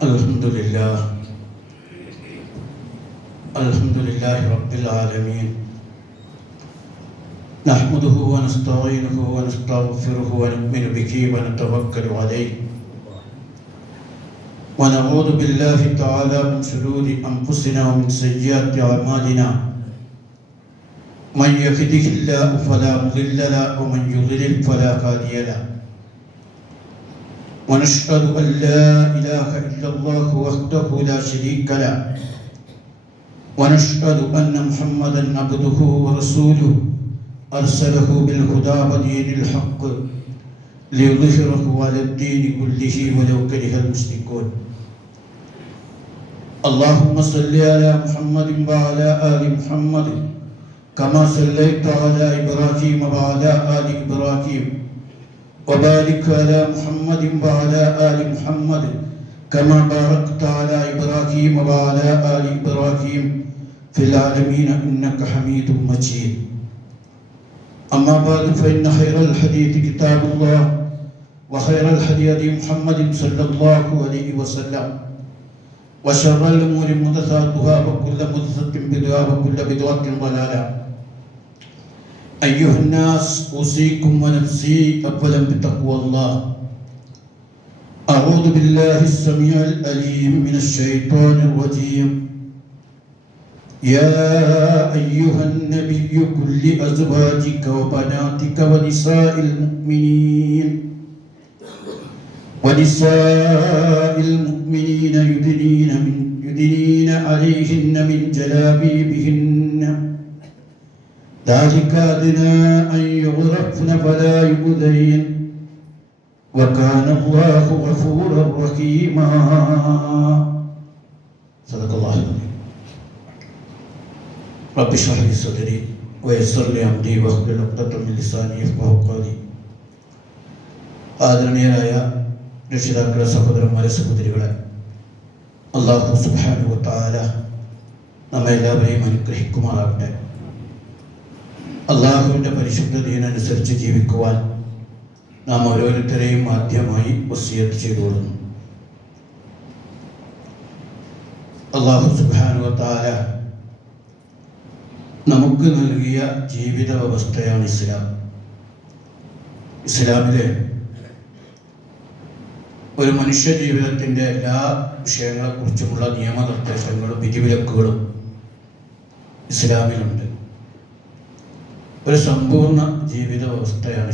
Alhamdulillah, Alhamdulillahi Rabbil Alameen. Nahmaduhu wa nasta'inuhu wa nastaghfiruhu wa nu'minu bihi wa natawakkalu alayhi. Wa na'udhu billahi ta'ala min shururi anfusina wa min sayyiati a'malina. Man yahdihillahu fala mudilla lahu wa man yudlil fala hadiya lahu. ونشهد أن لا إله إلا الله وحده لا شريك له ونشهد أن محمدا عبده ورسوله أرسله بالهدى ودين الحق ليظهره على الدين كله ولو كره المشركون. اللهم صل على محمد وعلى آل محمد كما صليت على إبراهيم وعلى آل إبراهيم وبارك على محمد وعلى آل محمد كما باركت على إبراهيم وعلى آل إبراهيم في العالمين إنك حميد مجيد. أما بعد فإن خير الحديث كتاب الله وخير الهدي محمد صلى الله عليه وسلم وشر الأمور محدثاتها وكل محدثة بدعة وكل بدعة ضلالة. أيها الناس أوصيكم ونفسي أولا بتقوى الله. أعوذ بالله السميع العليم من الشيطان الرجيم. يا أيها النبي قل لأزواجك وبناتك ونساء المؤمنين يدنين عليهن من جلابيبهن ذلك أدنى أن يعرفن فلا يؤذين وكان الله غفورا رحيما. صدق الله العظيم. رب اشرح لي صدري ويسر لي أمري واحلل عقدة من لساني يفقهوا قولي. ആദരണീയരായ രക്ഷിതാക്കളെ, സഹോദരന്മാരെ, സഹോദരികളെ, അല്ലാഹു സുബ്ഹാനഹു വ തആല നമ്മെല്ലാവരെയും അനുഗ്രഹിക്കുമാറാകട്ടെ. അള്ളാഹുവിൻ്റെ പരിശുദ്ധ ദീനനുസരിച്ച് ജീവിക്കുവാൻ നാം ഓരോരുത്തരെയും ആദ്യമായി വസിയത്ത് ചെയ്തുകൊള്ളുന്നു. അല്ലാഹു സുബ്ഹാനഹു വ തആല നമുക്ക് നൽകിയ ജീവിത വ്യവസ്ഥയാണ് ഇസ്ലാം. ഇസ്ലാമിലെ ഒരു മനുഷ്യ ജീവിതത്തിൻ്റെ എല്ലാ വിഷയങ്ങളെക്കുറിച്ചുമുള്ള നിയമനിർദ്ദേശങ്ങളും വിധിവിലക്കുകളും ഇസ്ലാമിലുണ്ട്. ഒരു സമ്പൂർണ്ണ ജീവിത വ്യവസ്ഥയാണ്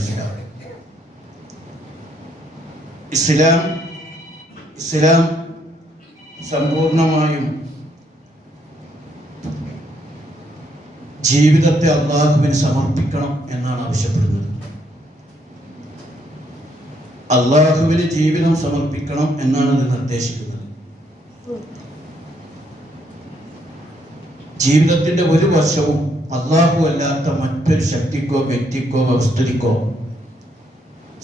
ഇസ്ലാം സമ്പൂർണമായും ജീവിതത്തെ അള്ളാഹുവിന് സമർപ്പിക്കണം എന്നാണ് ആവശ്യപ്പെടുന്നത്. അള്ളാഹുവിന് ജീവിതം സമർപ്പിക്കണം എന്നാണ് ഇത് നിർദ്ദേശിക്കുന്നത്. ജീവിതത്തിന്റെ ഒരു വർഷവും അള്ളാഹു അല്ലാത്ത മറ്റൊരു ശക്തിക്കോ വ്യക്തിക്കോ വസ്തുതിക്കോ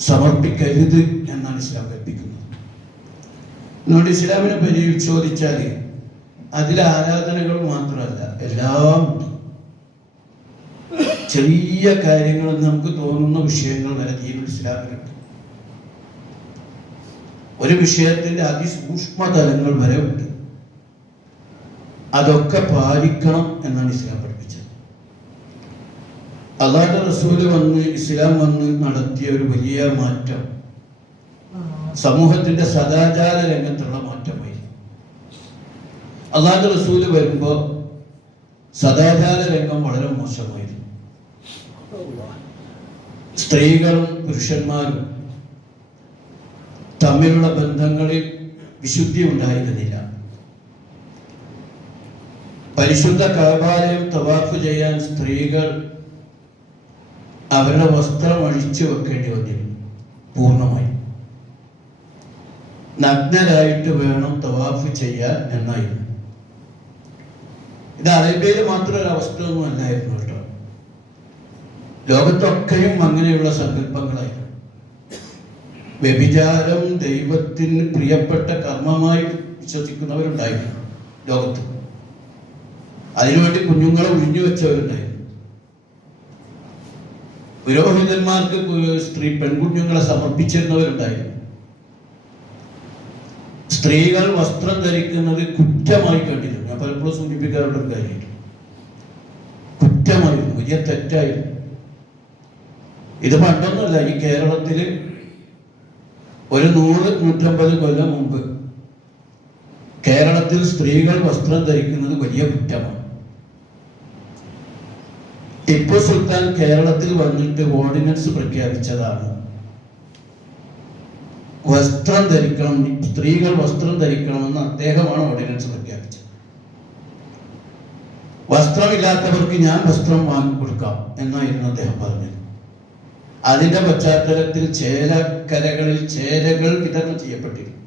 സമർപ്പിക്കരുത് എന്നാണ് ഇസ്ലാം കൽപ്പിക്കുന്നത്. അതുകൊണ്ട് ഇസ്ലാമിനെ പരിശോധിച്ചാൽ അതിലെ ആരാധനകൾ മാത്രമല്ല, എല്ലാം ചെറിയ കാര്യങ്ങൾ നമുക്ക് തോന്നുന്ന വിഷയങ്ങൾ വരെ ദീനുൽ ഇസ്ലാമിലുണ്ട്. ഒരു വിഷയത്തിന്റെ അതിസൂക്ഷ്മ തലങ്ങൾ വരെ ഉണ്ട്. അതൊക്കെ പാലിക്കണം എന്നാണ് ഇസ്ലാം പഠിപ്പിച്ചത്. അല്ലാഹുവിന്റെ റസൂല് ഇസ്ലാം വന്ന് നടത്തിയ ഒരു വലിയ മാറ്റം സമൂഹത്തിന്റെ സദാചാര രംഗത്തുള്ള മാറ്റമായി. അല്ലാഹുവിന്റെ റസൂല് വരുമ്പോൾ സദാചാര രംഗം വളരെ മോശമായിരുന്നു. സ്ത്രീകളും പുരുഷന്മാരും തമ്മിലുള്ള ബന്ധങ്ങളിൽ വിശുദ്ധി ഉണ്ടായിരുന്നില്ല. പരിശുദ്ധ കഅബാലയം തവാഫ് ചെയ്യാൻ സ്ത്രീകൾ അവരുടെ വസ്ത്രം അഴിച്ചു വെക്കേണ്ടി വന്നിരുന്നു. പൂർണ്ണമായി നഗ്നരായിട്ട് വേണം തവാഫ് ചെയ്യാൻ എന്നായിരുന്നു. ഇത് അറേബ്യയിൽ മാത്രം ഒരു അവസ്ഥ ഒന്നും അല്ലായിരുന്നു കേട്ടോ. ലോകത്തൊക്കെയും അങ്ങനെയുള്ള സങ്കല്പങ്ങളായിരുന്നു. വ്യഭിചാരം ദൈവത്തിന് പ്രിയപ്പെട്ട കർമ്മമായി വിശ്വസിക്കുന്നവരുണ്ടായിരുന്നു ലോകത്ത്. അതിനുവേണ്ടി കുഞ്ഞുങ്ങളെ ഒഴിഞ്ഞു വെച്ചവരുണ്ടായിരുന്നു. പുരോഹിതന്മാർക്ക് പെൺകുഞ്ഞുങ്ങളെ സമർപ്പിച്ചിരുന്നവരുണ്ടായിരുന്നു. സ്ത്രീകൾ വസ്ത്രം ധരിക്കുന്നത് കുറ്റമായി കണ്ടിരുന്നു. ഞാൻ പലപ്പോഴും സൂചിപ്പിക്കാറുള്ള ഒരു കാര്യം, കുറ്റമായിരുന്നു, വലിയ തെറ്റായിരുന്നു. ഇത് പണ്ടൊന്നുമല്ല. ഈ കേരളത്തിൽ ഒരു 100-150 കൊല്ലം മുമ്പ് കേരളത്തിൽ സ്ത്രീകൾ വസ്ത്രം ധരിക്കുന്നത് വലിയ കുറ്റമാണ്. ടിപ്പു സുൽത്താൻ കേരളത്തിൽ വന്നിട്ട് ഓർഡിനൻസ് പ്രഖ്യാപിച്ചതാണ്, വസ്ത്രം ധരിക്കണം, സ്ത്രീകൾ വസ്ത്രം ധരിക്കണമെന്ന് അദ്ദേഹമാണ് ഓർഡിനൻസ് പ്രഖ്യാപിച്ചത്. വസ്ത്രമില്ലാത്തവർക്ക് ഞാൻ വസ്ത്രം വാങ്ങിക്കൊടുക്കാം എന്നായിരുന്നു അദ്ദേഹം പറഞ്ഞത്. അതിന്റെ പശ്ചാത്തലത്തിൽ ചേലക്കരകളിൽ ചേലകൾ വിതരണം ചെയ്യപ്പെട്ടിരുന്നു.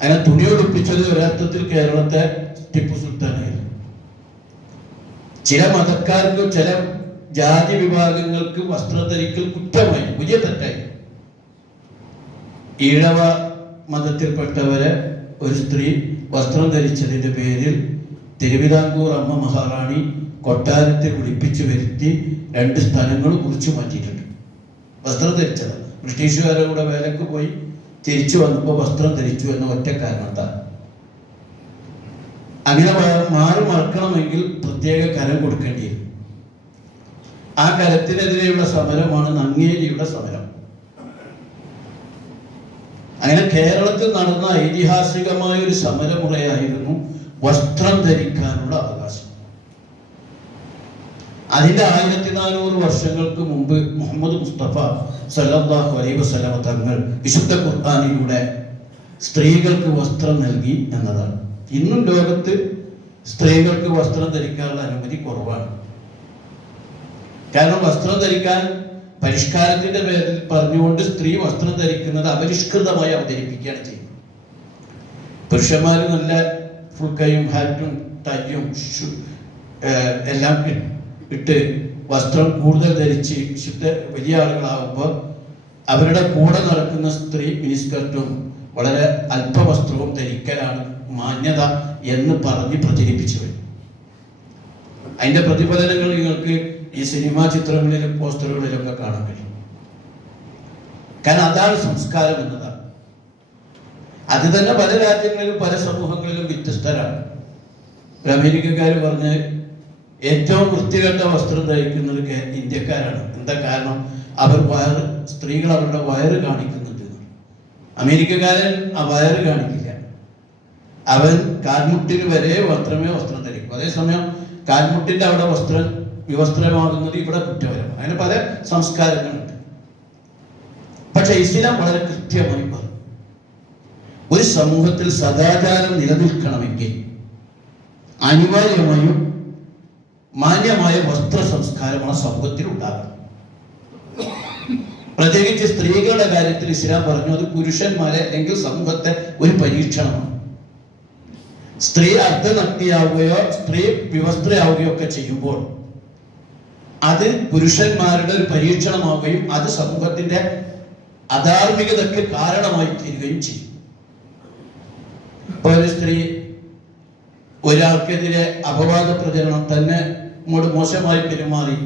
അങ്ങനെ തുണി ഒളിപ്പിച്ചത് ഒരർത്ഥത്തിൽ കേരളത്തെ ടിപ്പു സുൽത്താനായിരുന്നു. ചില മതക്കാർക്ക്, ചില ജാതി വിഭാഗങ്ങൾക്ക് വസ്ത്രം ധരിക്കൽ കുറ്റമായി, വലിയ തെറ്റായി. ഈഴവ മതത്തിൽപ്പെട്ടവരെ ഒരു സ്ത്രീ വസ്ത്രം ധരിച്ചതിന്റെ പേരിൽ തിരുവിതാംകൂർ അമ്മ മഹാറാണി കൊട്ടാരത്തിൽ വിളിപ്പിച്ചു വരുത്തി 2 സ്ഥലങ്ങൾ കുറിച്ചു മാറ്റിയിട്ടുണ്ട്. വസ്ത്രം ധരിച്ചത് ബ്രിട്ടീഷുകാരുടെ കൂടെ വേലക്ക് പോയി തിരിച്ചു വന്നപ്പോൾ വസ്ത്രം ധരിച്ചു എന്ന ഒറ്റ കാരണത്താൽ. അങ്ങനെ മാറി മറക്കണമെങ്കിൽ പ്രത്യേക കരം കൊടുക്കേണ്ടിയിരുന്നു. ആ കരത്തിനെതിരെയുള്ള സമരമാണ് നങ്ങേലിയുടെ സമരം. അങ്ങനെ കേരളത്തിൽ നടന്ന ഐതിഹാസികമായ ഒരു സമരമുറയായിരുന്നു വസ്ത്രം ധരിക്കാനുള്ള അവകാശം. അതിന്റെ 1400 വർഷങ്ങൾക്ക് മുമ്പ് മുഹമ്മദ് മുസ്തഫ സല്ലല്ലാഹു അലൈഹി വസല്ലം തങ്ങൾ വിശുദ്ധ ഖുർആനിലൂടെ സ്ത്രീകൾക്ക് വസ്ത്രം നൽകി എന്നതാണ്. ഇന്നും ലോകത്ത് സ്ത്രീകൾക്ക് വസ്ത്രം ധരിക്കാനുള്ള അനുമതി കുറവാണ്. കാരണം വസ്ത്രം ധരിക്കാൻ പരിഷ്കാരത്തിന്റെ പേരിൽ പറഞ്ഞുകൊണ്ട് സ്ത്രീ വസ്ത്രം ധരിക്കുന്നത് അപരിഷ്കൃതമായി അവതരിപ്പിക്കുകയാണ് ചെയ്യുന്നത്. പുരുഷന്മാർ നല്ല ഫുൾ കൈയും ഹാറ്റും ടൈയും എല്ലാം ഇട്ട് വസ്ത്രം കൂടുതൽ ധരിച്ച് വിശുദ്ധ വലിയ ആളുകളാകുമ്പോൾ അവരുടെ കൂടെ നടക്കുന്ന സ്ത്രീ മിനിസ്കർട്ടും വളരെ അല്പവസ്ത്രവും ധരിക്കലാണ് മാന്യത എന്ന് പറഞ്ഞ് പ്രചരിപ്പിച്ചു വരും. അതിന്റെ പ്രതിഫലനങ്ങൾ നിങ്ങൾക്ക് ഈ സിനിമാ ചിത്രങ്ങളിലും പോസ്റ്ററുകളിലൊക്കെ കാണാൻ കഴിയും. കാരണം അതാണ് സംസ്കാരം എന്നതാണ്. അത് തന്നെ പല രാജ്യങ്ങളിലും പല സമൂഹങ്ങളിലും വ്യത്യസ്തരാണ്. അമേരിക്കക്കാർ പറഞ്ഞ് ഏറ്റവും വൃത്തികെട്ട വസ്ത്രം ധരിക്കുന്നത് ഇന്ത്യക്കാരാണ്. എന്താ കാരണം? അവർ സ്ത്രീകൾ അവരുടെ വയറ് കാണിക്കുന്നുണ്ട്. അമേരിക്കക്കാരൻ ആ വയറ് കാണിക്കില്ല. അവൻ കാൽമുട്ടിന് വരെ മാത്രമേ വസ്ത്രം ധരിക്കൂ. അതേസമയം കാൽമുട്ടിന്റെ അവിടെ വിവസ്ത്രമാകുന്നത് ഇവിടെ കുറ്റകരമാണ്. അങ്ങനെ പല സംസ്കാരങ്ങളുണ്ട്. പക്ഷെ ഇസ്ലാം വളരെ കൃത്യമായി പറഞ്ഞു, ഒരു സമൂഹത്തിൽ സദാചാരം നിലനിൽക്കണമെങ്കിൽ അനിവാര്യമായും മാന്യമായ വസ്ത്ര സംസ്കാരമാണ് സമൂഹത്തിൽ ഉണ്ടാകണം. പ്രത്യേകിച്ച് സ്ത്രീകളുടെ കാര്യത്തിൽ ഇസ്ലാം പറഞ്ഞു, അത് പുരുഷന്മാരെ അല്ലെങ്കിൽ സമൂഹത്തെ ഒരു പരീക്ഷണമാണ്. സ്ത്രീ അർദ്ധനഗ്നിയാവുകയോ സ്ത്രീ വിവസ്ത്രയാവുകയോ ഒക്കെ ചെയ്യുമ്പോൾ അത് പുരുഷന്മാരുടെ ഒരു പരീക്ഷണമാവുകയും അത് സമൂഹത്തിന്റെ അധാർമികതയ്ക്ക് കാരണമായി തീരുകയും ചെയ്യും. ഒരു സ്ത്രീ ഒരാൾക്കെതിരെ അപവാദ പ്രചരണം, തന്നെ മോശമായി പെരുമാറി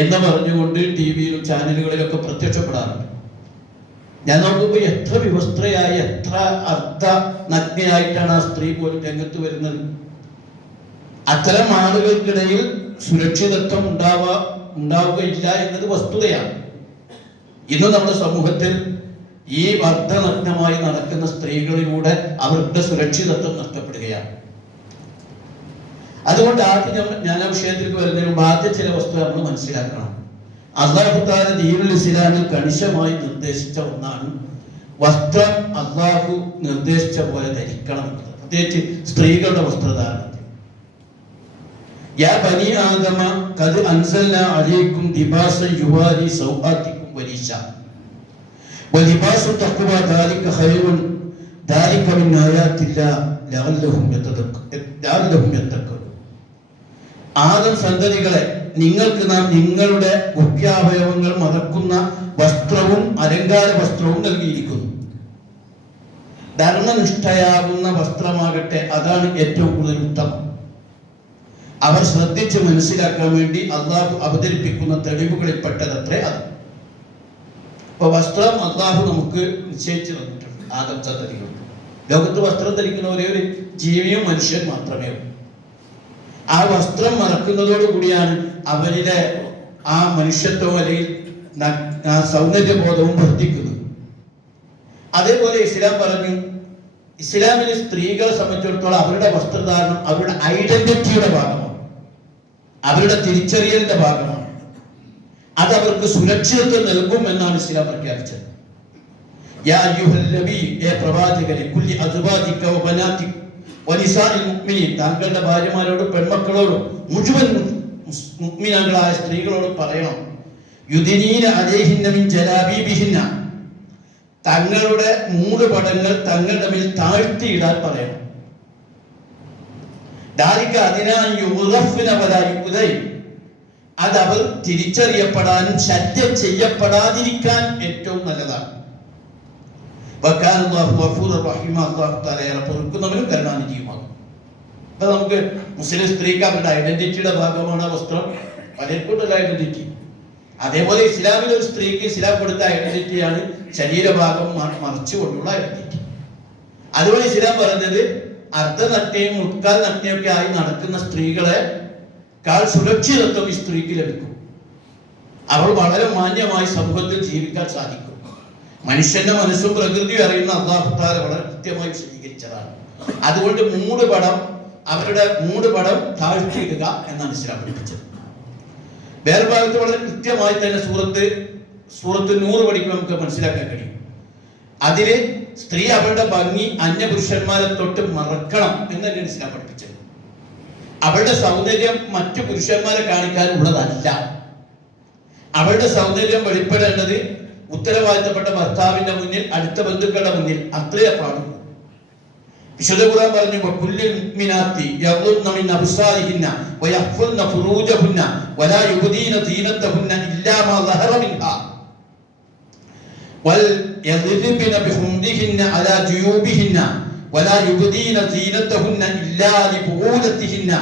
എന്ന് പറഞ്ഞുകൊണ്ട് ടിവിയിലും ചാനലുകളിലൊക്കെ പ്രത്യക്ഷപ്പെടാറുണ്ട്. ഞാൻ നോക്കുമ്പോൾ എത്ര വിവസ്ത്രയായി, എത്ര അർദ്ധ നഗ്നയായിട്ടാണ് ആ സ്ത്രീ പോലും രംഗത്ത് വരുന്നത്. അത്തരം ആളുകൾക്കിടയിൽ സുരക്ഷിതത്വം ഉണ്ടാവുകയില്ല എന്നത് വസ്തുതയാണ്. ഇന്ന് നമ്മുടെ സമൂഹത്തിൽ ഈ അർദ്ധനഗ്നമായി നടക്കുന്ന സ്ത്രീകളിലൂടെ അവരുടെ സുരക്ഷിതത്വം നഷ്ടപ്പെടുകയാണ്. അതുകൊണ്ട് ആദ്യം ഞാൻ ആ വിഷയത്തിലേക്ക് വരുന്നതിന് മുമ്പ് ആദ്യം ചില വസ്തു നമ്മൾ മനസ്സിലാക്കണം. അല്ലാഹു തആല ദീനുൽ ഇസ്ലാമിൽ കണിശമായി നിർദ്ദേശിച്ച ഒന്നാണ് വസ്ത്രം അല്ലാഹു നിർദ്ദേശിച്ച പോലെ ധരിക്കണം എന്നത്, പ്രത്യേകിച്ച് സ്ത്രീകളുടെ വസ്ത്രധാരണത്തിൽ. യാ ബനി ആദമ ഖദ് അൻസൽനാ അലൈക്കും ലിബാസൻ യുവാരി സൗആതിക്കും വരീശ വലിബാസു തഖ്വ ദാലിക ഖൈറുൻ ദാലിക മിൻ ആയാത്തില്ലാഹ് ലഅല്ലഹും യത്തഖൂൻ. ആദം സന്തതികളെ, നിങ്ങൾക്ക് നാം നിങ്ങളുടെ മുഖ്യാവയവങ്ങൾ മറക്കുന്ന വസ്ത്രവും അലങ്കാര വസ്ത്രവും നൽകിയിരിക്കുന്നു. ധർമ്മനിഷ്ഠയാകുന്ന വസ്ത്രമാകട്ടെ, അതാണ് ഏറ്റവും കൂടുതൽ ഉത്തമം. അവർ ശ്രദ്ധിച്ച് മനസ്സിലാക്കാൻ വേണ്ടി അള്ളാഹു അവതരിപ്പിക്കുന്ന തെളിവുകളിൽ പെട്ടതത്രേ അത്. അപ്പൊ വസ്ത്രം അള്ളാഹു നമുക്ക് നിശ്ചയിച്ചു തന്നിട്ടുണ്ട്. ആദം സന്തതികൾ. ലോകത്ത് വസ്ത്രം ധരിക്കുന്ന ഒരേ ഒരു ജീവിയും മനുഷ്യൻ മാത്രമേ ഉള്ളൂ. ആ വസ്ത്രം മറക്കുന്നതോടുകൂടിയാണ് അവരിലെ ആ മനുഷ്യത്വം അല്ലെങ്കിൽ ആ സൗന്ദര്യബോധവും വർദ്ധിക്കുന്നത്. അതേപോലെ ഇസ്ലാം പറഞ്ഞു, ഇസ്ലാമിലെ സ്ത്രീകളെ സംബന്ധിച്ചിടത്തോളം അവരുടെ വസ്ത്രധാരണം അവരുടെ ഐഡന്റിറ്റിയുടെ ഭാഗമാണ്, അവരുടെ തിരിച്ചറിയലിന്റെ ഭാഗമാണ്. അത് അവർക്ക് സുരക്ഷിതത്വം നൽകും എന്നാണ് ഇസ്ലാം പ്രഖ്യാപിച്ചത്. യാ അയ്യുഹൽ നബി, ഏ പ്രവാചകരെ, കുല്ലി അസ്വാജിക വബനാതിക വനിസാഇൽ മുഅ്മിനീൻ, താങ്കളുടെ ഭാര്യമാരോടും പെൺമക്കളോടും മുഴുവൻ മുഅ്മിനാകളായ സ്ത്രീകളോടും പറയണം, യുദിനീന അലൈഹിന്ന മിൻ ജലാബീബിഹിന്ന, തങ്ങളുടെ മൂടുപടങ്ങൾ തങ്ങളുടെ മേൽ താഴ്ത്തിയിടാൻ പറയണം. ദാലിക അദിനാ യുഗ്റഫ്ന വലാ യുഗ്ദൈ, അത് അവർ തിരിച്ചറിയപ്പെടാനും ശല്യം ചെയ്യപ്പെടാതിരിക്കാൻ ഏറ്റവും നല്ലതാണ്. പൊറുക്കുന്നവനും കരുണാനിധിയുമാകും. അപ്പൊ നമുക്ക് മുസ്ലിം സ്ത്രീക്ക് അവരുടെ ഐഡന്റിറ്റിയുടെ ഭാഗമാണ് വസ്ത്രം, പലർക്കുള്ള ഐഡന്റിറ്റി. അതേപോലെ ഇസ്ലാമിലെ ഒരു സ്ത്രീക്ക് ഇസ്ലാം കൊടുത്ത ഐഡന്റിറ്റിയാണ് ശരീരഭാഗം മറച്ചുകൊണ്ടുള്ള ഐഡന്റിറ്റി. അതുകൊണ്ട് ഇസ്ലാം പറഞ്ഞത് അർദ്ധനഗ്നയും മുക്കാൽ നഗ്നയൊക്കെ ആയി നടക്കുന്ന സ്ത്രീകളെ സുരക്ഷിതത്വം ഈ സ്ത്രീക്ക് ലഭിക്കും. അവൾ വളരെ മാന്യമായി സമൂഹത്തിൽ ജീവിക്കാൻ സാധിക്കും. മനുഷ്യന്റെ മനസ്സും പ്രകൃതിയും അറിയുന്ന അല്ലാഹു തആല വളരെ കൃത്യമായി സ്വീകരിച്ചതാണ്. അതുകൊണ്ട് അവരുടെ മൂടുപടം താഴ്ത്തിയിടുക എന്നാണ് ഇസ്ലാം പഠിപ്പിച്ചത്. വേറെ ഭാഗത്ത് വളരെ കൃത്യമായി തന്നെ സൂറത്ത് നൂറ് പഠിക്കുമ്പോൾ നമുക്ക് മനസ്സിലാക്കാൻ കഴിയും. അതില് സ്ത്രീ അവളുടെ ഭംഗി അന്യപുരുഷന്മാരെ തൊട്ട് മറക്കണം എന്നല്ലേ ഇസ്ലാം പഠിപ്പിച്ചത്. അവളുടെ സൗന്ദര്യം മറ്റു പുരുഷന്മാരെ കാണിക്കാനുള്ളതല്ല. അവളുടെ സൗന്ദര്യം വെളിപ്പെടേണ്ടത് ഉത്തരവാദിത്തപ്പെട്ട ഭർത്താവിന്റെ മുന്നിൽ, അടുത്ത ബന്ധുക്കളുടെ മുന്നിൽ, അത്രയേ പാടുള്ളൂ. വിശുദ്ധ ഖുർആൻ പറഞ്ഞു, വകുല്ലിൽ മുഅ്മിനാത്തി യഗ്ളുദ്ന മിൻ അബ്സാരിഹിന്ന വയഹ്ഫുദ്ന ഫുറൂജഹുന്ന വലാ യുബ്ദീന സീനത്തഹുന്ന ഇല്ലാ മാ ളഹറ മിൻഹാ വൽ യദ്രിബ്ന ബിഹുംദിഹിന്ന അലാ ജുയൂബിഹിന്ന വലാ യുബ്ദീന സീനത്തഹുന്ന ഇല്ലാ ലിബൂലത്തിഹിന്ന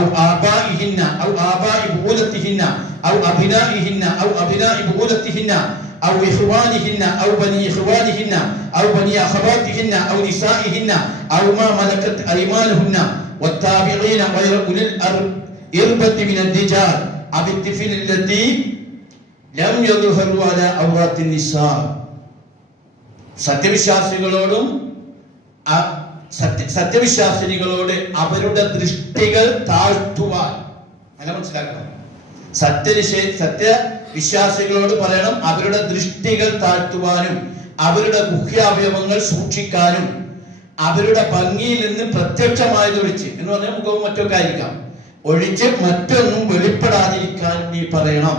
ഔ ആബാഇഹിന്ന ഔ ആബാഇ ബൂലത്തിഹിന്ന ഔ അബ്നാഇഹിന്ന ഔ അബ്നാഇ ബൂലത്തിഹിന്ന أو إخوانهن أو بني إخوانهن أو بني أخواتهن أو نسائهن أو ما ملكت أيمانهن والتابعين غير أولي الإربة من الرجال أو الطفل الذي لم يظهروا على عورات النساء. സത്യവിശ്വാസിനികളോട് അവരുടെ ദൃഷ്ടികൾ താഴ്ത്തുവാൻ മനസ്സിലാക്കണം. സത്യവിശ്വാസികളോട് പറയണം അവരുടെ ദൃഷ്ടികൾ താഴ്ത്തുവാനും അവരുടെ ഗുഹ്യാവയവങ്ങൾ സൂക്ഷിക്കാനും അവരുടെ ഭംഗിയിൽ നിന്ന് പ്രത്യക്ഷമായത് ഒഴിച്ച് എന്ന് പറഞ്ഞാൽ മുഖവും മറ്റൊക്കെ ആയിരിക്കാം, ഒഴിച്ച് മറ്റൊന്നും വെളിപ്പെടാതിരിക്കാൻ നീ പറയണം.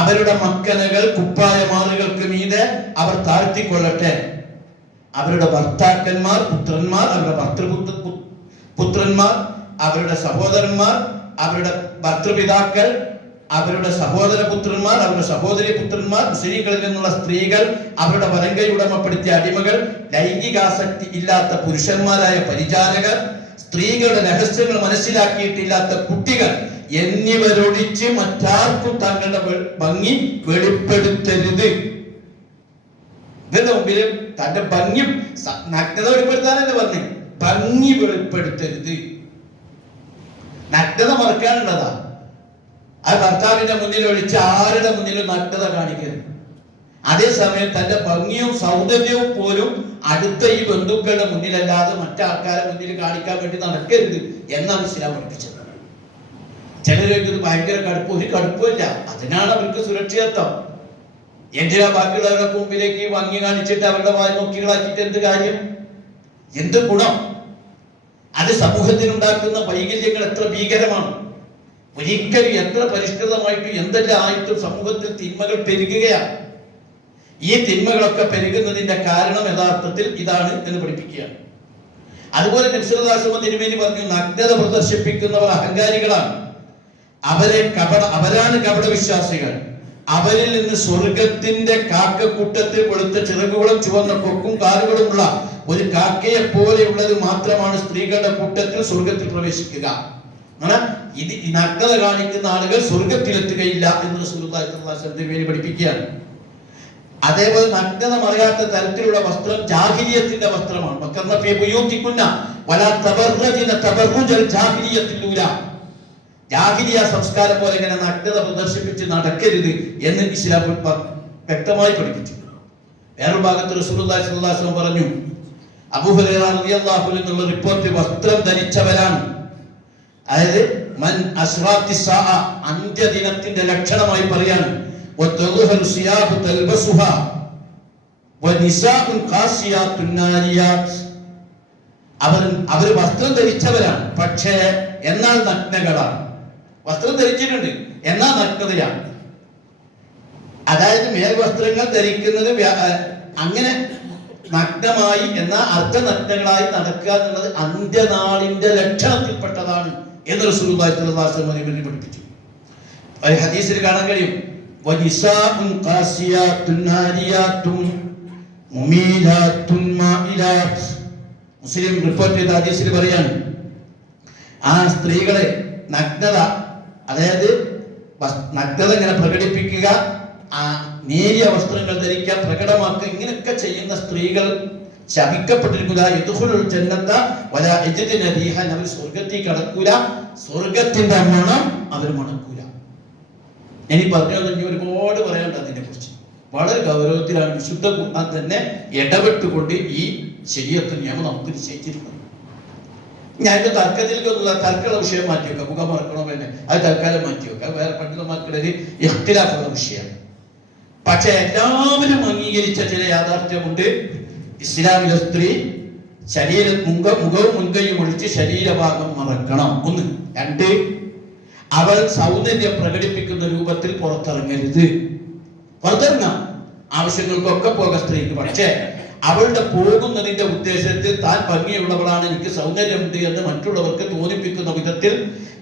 അവരുടെ മക്കനകൾ കുപ്പായമാറുകൾക്ക് മീതെ അവർ താഴ്ത്തിക്കൊള്ളട്ടെ. അവരുടെ ഭർത്താക്കന്മാർ, പുത്രന്മാർ, അവരുടെ പുത്രന്മാർ, അവരുടെ സഹോദരന്മാർ, അവരുടെ ഭർത്തൃപിതാക്കൾ, അവരുടെ സഹോദര പുത്രന്മാർ, അവരുടെ സഹോദരി പുത്രന്മാർ, മുസ്ലിങ്ങളിൽ നിന്നുള്ള സ്ത്രീകൾ, അവരുടെ വലങ്കൈ ഉടമപ്പെടുത്തിയ അടിമകൾ, ലൈംഗികാസക്തി ഇല്ലാത്ത പുരുഷന്മാരായ പരിചാരകർ, സ്ത്രീകളുടെ രഹസ്യങ്ങൾ മനസ്സിലാക്കിയിട്ടില്ലാത്ത കുട്ടികൾ എന്നിവരൊഴിച്ച് മറ്റാർക്കും തങ്ങളുടെ ഭംഗി വെളിപ്പെടുത്തരുത്. ഇതിന്റെ മുമ്പിൽ തന്റെ ഭംഗി നഗ്നത വെളിപ്പെടുത്താനല്ലേ പറഞ്ഞു, ഭംഗി വെളിപ്പെടുത്തരുത്. നഗ്നത മറക്കാനുള്ളതാ. ആ ഭർത്താവിന്റെ മുന്നിൽ ഒഴിച്ച് ആരുടെ മുന്നിലും നഗ്നത കാണിക്കരുത്. അതേസമയം തന്റെ ഭംഗിയും സൗന്ദര്യവും പോലും അടുത്ത ഈ ബന്ധുക്കളുടെ മുന്നിലല്ലാതെ മറ്റാൾക്കാരെ മുന്നിൽ കാണിക്കാൻ വേണ്ടി നടക്കരുത് എന്നാണ് ഇസ്ലാം പഠിപ്പിച്ചത്. ചിലർക്ക് ഇത് ഭയങ്കര ഒരു കടുപ്പമില്ല, അതിനാണ് അവർക്ക് സുരക്ഷിതത്വം. എന്തിനാ ബാക്കിയുള്ളവരുടെ മുമ്പിലേക്ക് ഭംഗി കാണിച്ചിട്ട് അവരുടെ വായ നോക്കികളാക്കിയിട്ട് എന്ത് കാര്യം, എന്ത് ഗുണം? അത് സമൂഹത്തിനുണ്ടാക്കുന്ന വൈകല്യങ്ങൾ എത്ര ഭീകരമാണ്. ഒരിക്കലും എത്ര പരിഷ്കൃതമായിട്ടും എന്തെല്ലാം ആയിട്ടും സമൂഹത്തിൽ തിന്മകൾ പെരുകുകയാണ്. ഈ തിന്മകളൊക്കെ പെരുകുന്നതിന്റെ കാരണം യഥാർത്ഥത്തിൽ ഇതാണ് എന്ന് പഠിപ്പിക്കുകയാണ്. അതുപോലെ നബി സല്ലല്ലാഹു അലൈഹി വസല്ലം തിരുമേനി പറഞ്ഞു, നഗ്നത പ്രദർശിപ്പിക്കുന്നവർ അഹങ്കാരികളാണ്, അവരാണ് കപട വിശ്വാസികൾ. അവരിൽ നിന്ന് സ്വർഗത്തിന്റെ കാക്കക്കൂട്ടത്തിൽ വെളുത്ത ചിറകുകളും ചുവന്ന കൊക്കും കാലുകളുമുള്ള ഒരു കാക്കയെ പോലെയുള്ളത് മാത്രമാണ് സ്ത്രീകളുടെ കൂട്ടത്തിൽ സ്വർഗത്തിൽ പ്രവേശിക്കുക. ഇത് നഗ്നത കാണിക്കുന്ന ആളുകൾ സ്വർഗത്തിലെത്തുകയില്ല എന്ന് റസൂലുള്ളാഹി സ്വല്ലല്ലാഹു അലൈഹി വസല്ലം പഠിപ്പിക്കുകയാണ്. അതേപോലെ നഗ്നത മറിയാത്ത തരത്തിലുള്ള വസ്ത്രം ജാഹിലിയത്തിന്റെ വസ്ത്രമാണ്. ജാഹിലിയ സംസ്കാരം പോലെ ഇങ്ങനെ നഗ്നത പ്രദർശിപ്പിച്ച് നടക്കരുത് എന്ന് ഇസ്ലാം വ്യക്തമായി പഠിപ്പിച്ചു. വേറൊരു ഭാഗത്ത് റസൂലുള്ളാഹി സ്വല്ലല്ലാഹു അലൈഹി വസല്ലം പറഞ്ഞു, അബൂ ഹുറൈറ റളിയല്ലാഹു അൻഹു എന്നുള്ള റിപ്പോർട്ട് വസ്ത്രം ധരിച്ചവരാണ്, അതായത് മൻ അശ്റാത്തി സാഅ അന്ത്യദിനത്തിന്റെ ലക്ഷണമായി പറയാണ്, വതദുഹു സിയാബു തൽബസുഹാ വനിസാഉൻ ഖാസിയാത്തുൻ നാരിയാത്ത്. അവർ വസ്ത്രം ധരിച്ചവരാണ്, പക്ഷേ എന്നാൽ നഗ്നകളാണ്. വസ്ത്രം ധരിച്ചിട്ടുണ്ട്, എന്നാൽ നഗ്നതയാണ്. അതായത് മേൽവസ്ത്രങ്ങൾ ധരിക്കുന്നത് അങ്ങനെ നഗ്നമായി എന്നാൽ അർദ്ധനഗ്നകളായി നടക്കുക എന്നുള്ളത് അന്ത്യനാളിന്റെ ലക്ഷണത്തിൽപ്പെട്ടതാണ് എന്ന് റസൂലുള്ളാഹി സ്വല്ലല്ലാഹു അലൈഹി വസല്ലം പഠിപ്പിച്ചു. ഒരു ഹദീസിൽ കാണാൻ കഴിയും, വനിസാഉൻ ഖാസിയാത്തുൻ നാരിയാത്തുൻ മുമീലാത്തുൻ മാഇലാത്ത്. മുസ്ലിം റിപ്പോർട്ട് ചെയ്ത ഹദീസിൽ പറയാണ്, ആ സ്ത്രീകളെ നഗ്നത, അതായത് നഗ്നത ഇങ്ങനെ പ്രകടിപ്പിക്കുക, ആ നേരിയ വസ്ത്രങ്ങൾ ധരിക്കുക, പ്രകടമാക്കുക, ഇങ്ങനെയൊക്കെ ചെയ്യുന്ന സ്ത്രീകൾ ശപിക്കപ്പെട്ടിരിക്കുക. അവർ സ്വർഗത്തിൽ കടക്കൂല, സ്വർഗത്തിന്റെ മണം അവർ മണക്കൂല. ഇനി പറഞ്ഞു ഇനി ഒരുപാട് പറയാനുണ്ട് അതിനെ കുറിച്ച്. വളരെ ഗൗരവത്തിലാണ് വിശുദ്ധ ഖുർആൻ തന്നെ ഇടപെട്ടുകൊണ്ട് ഈ ശരീഅത്ത് നിയമം നമുക്ക് നിശ്ചയിച്ചിരിക്കുന്നത്. ഞാൻ തർക്കമുള്ള വിഷയം മാറ്റി വെക്കാം, മുഖം മറക്കണോ വേണ്ടേ, അത് തൽക്കാലം മാറ്റി വെക്കാം, വേറെ പണ്ഡിതന്മാർക്കിടയിൽ ഇഖ്തിലാഫുള്ള വിഷയമാണ്. പക്ഷെ എല്ലാവരും അംഗീകരിച്ച ചില യാഥാർത്ഥ്യമുണ്ട്. ഇസ്ലാമിലെ സ്ത്രീ മുഖവും മുൻകൈയും ഒഴിച്ച് ശരീരഭാഗം മറക്കണം. 1. 2, അവൾ സൗന്ദര്യം പ്രകടിപ്പിക്കുന്ന രൂപത്തിൽ പുറത്തിറങ്ങരുത്. പുറത്തിറങ്ങാം, ആവശ്യങ്ങൾക്കൊക്കെ പോകാം സ്ത്രീക്ക്. പക്ഷേ അവളുടെ പോകുന്നതിന്റെ ഉദ്ദേശത്തിൽ താൻ ഭംഗിയുള്ളവളാണ്, എനിക്ക് സൗന്ദര്യമുണ്ട് എന്ന് മറ്റുള്ളവർക്ക് തോന്നിപ്പിക്കുന്ന വിധത്തിൽ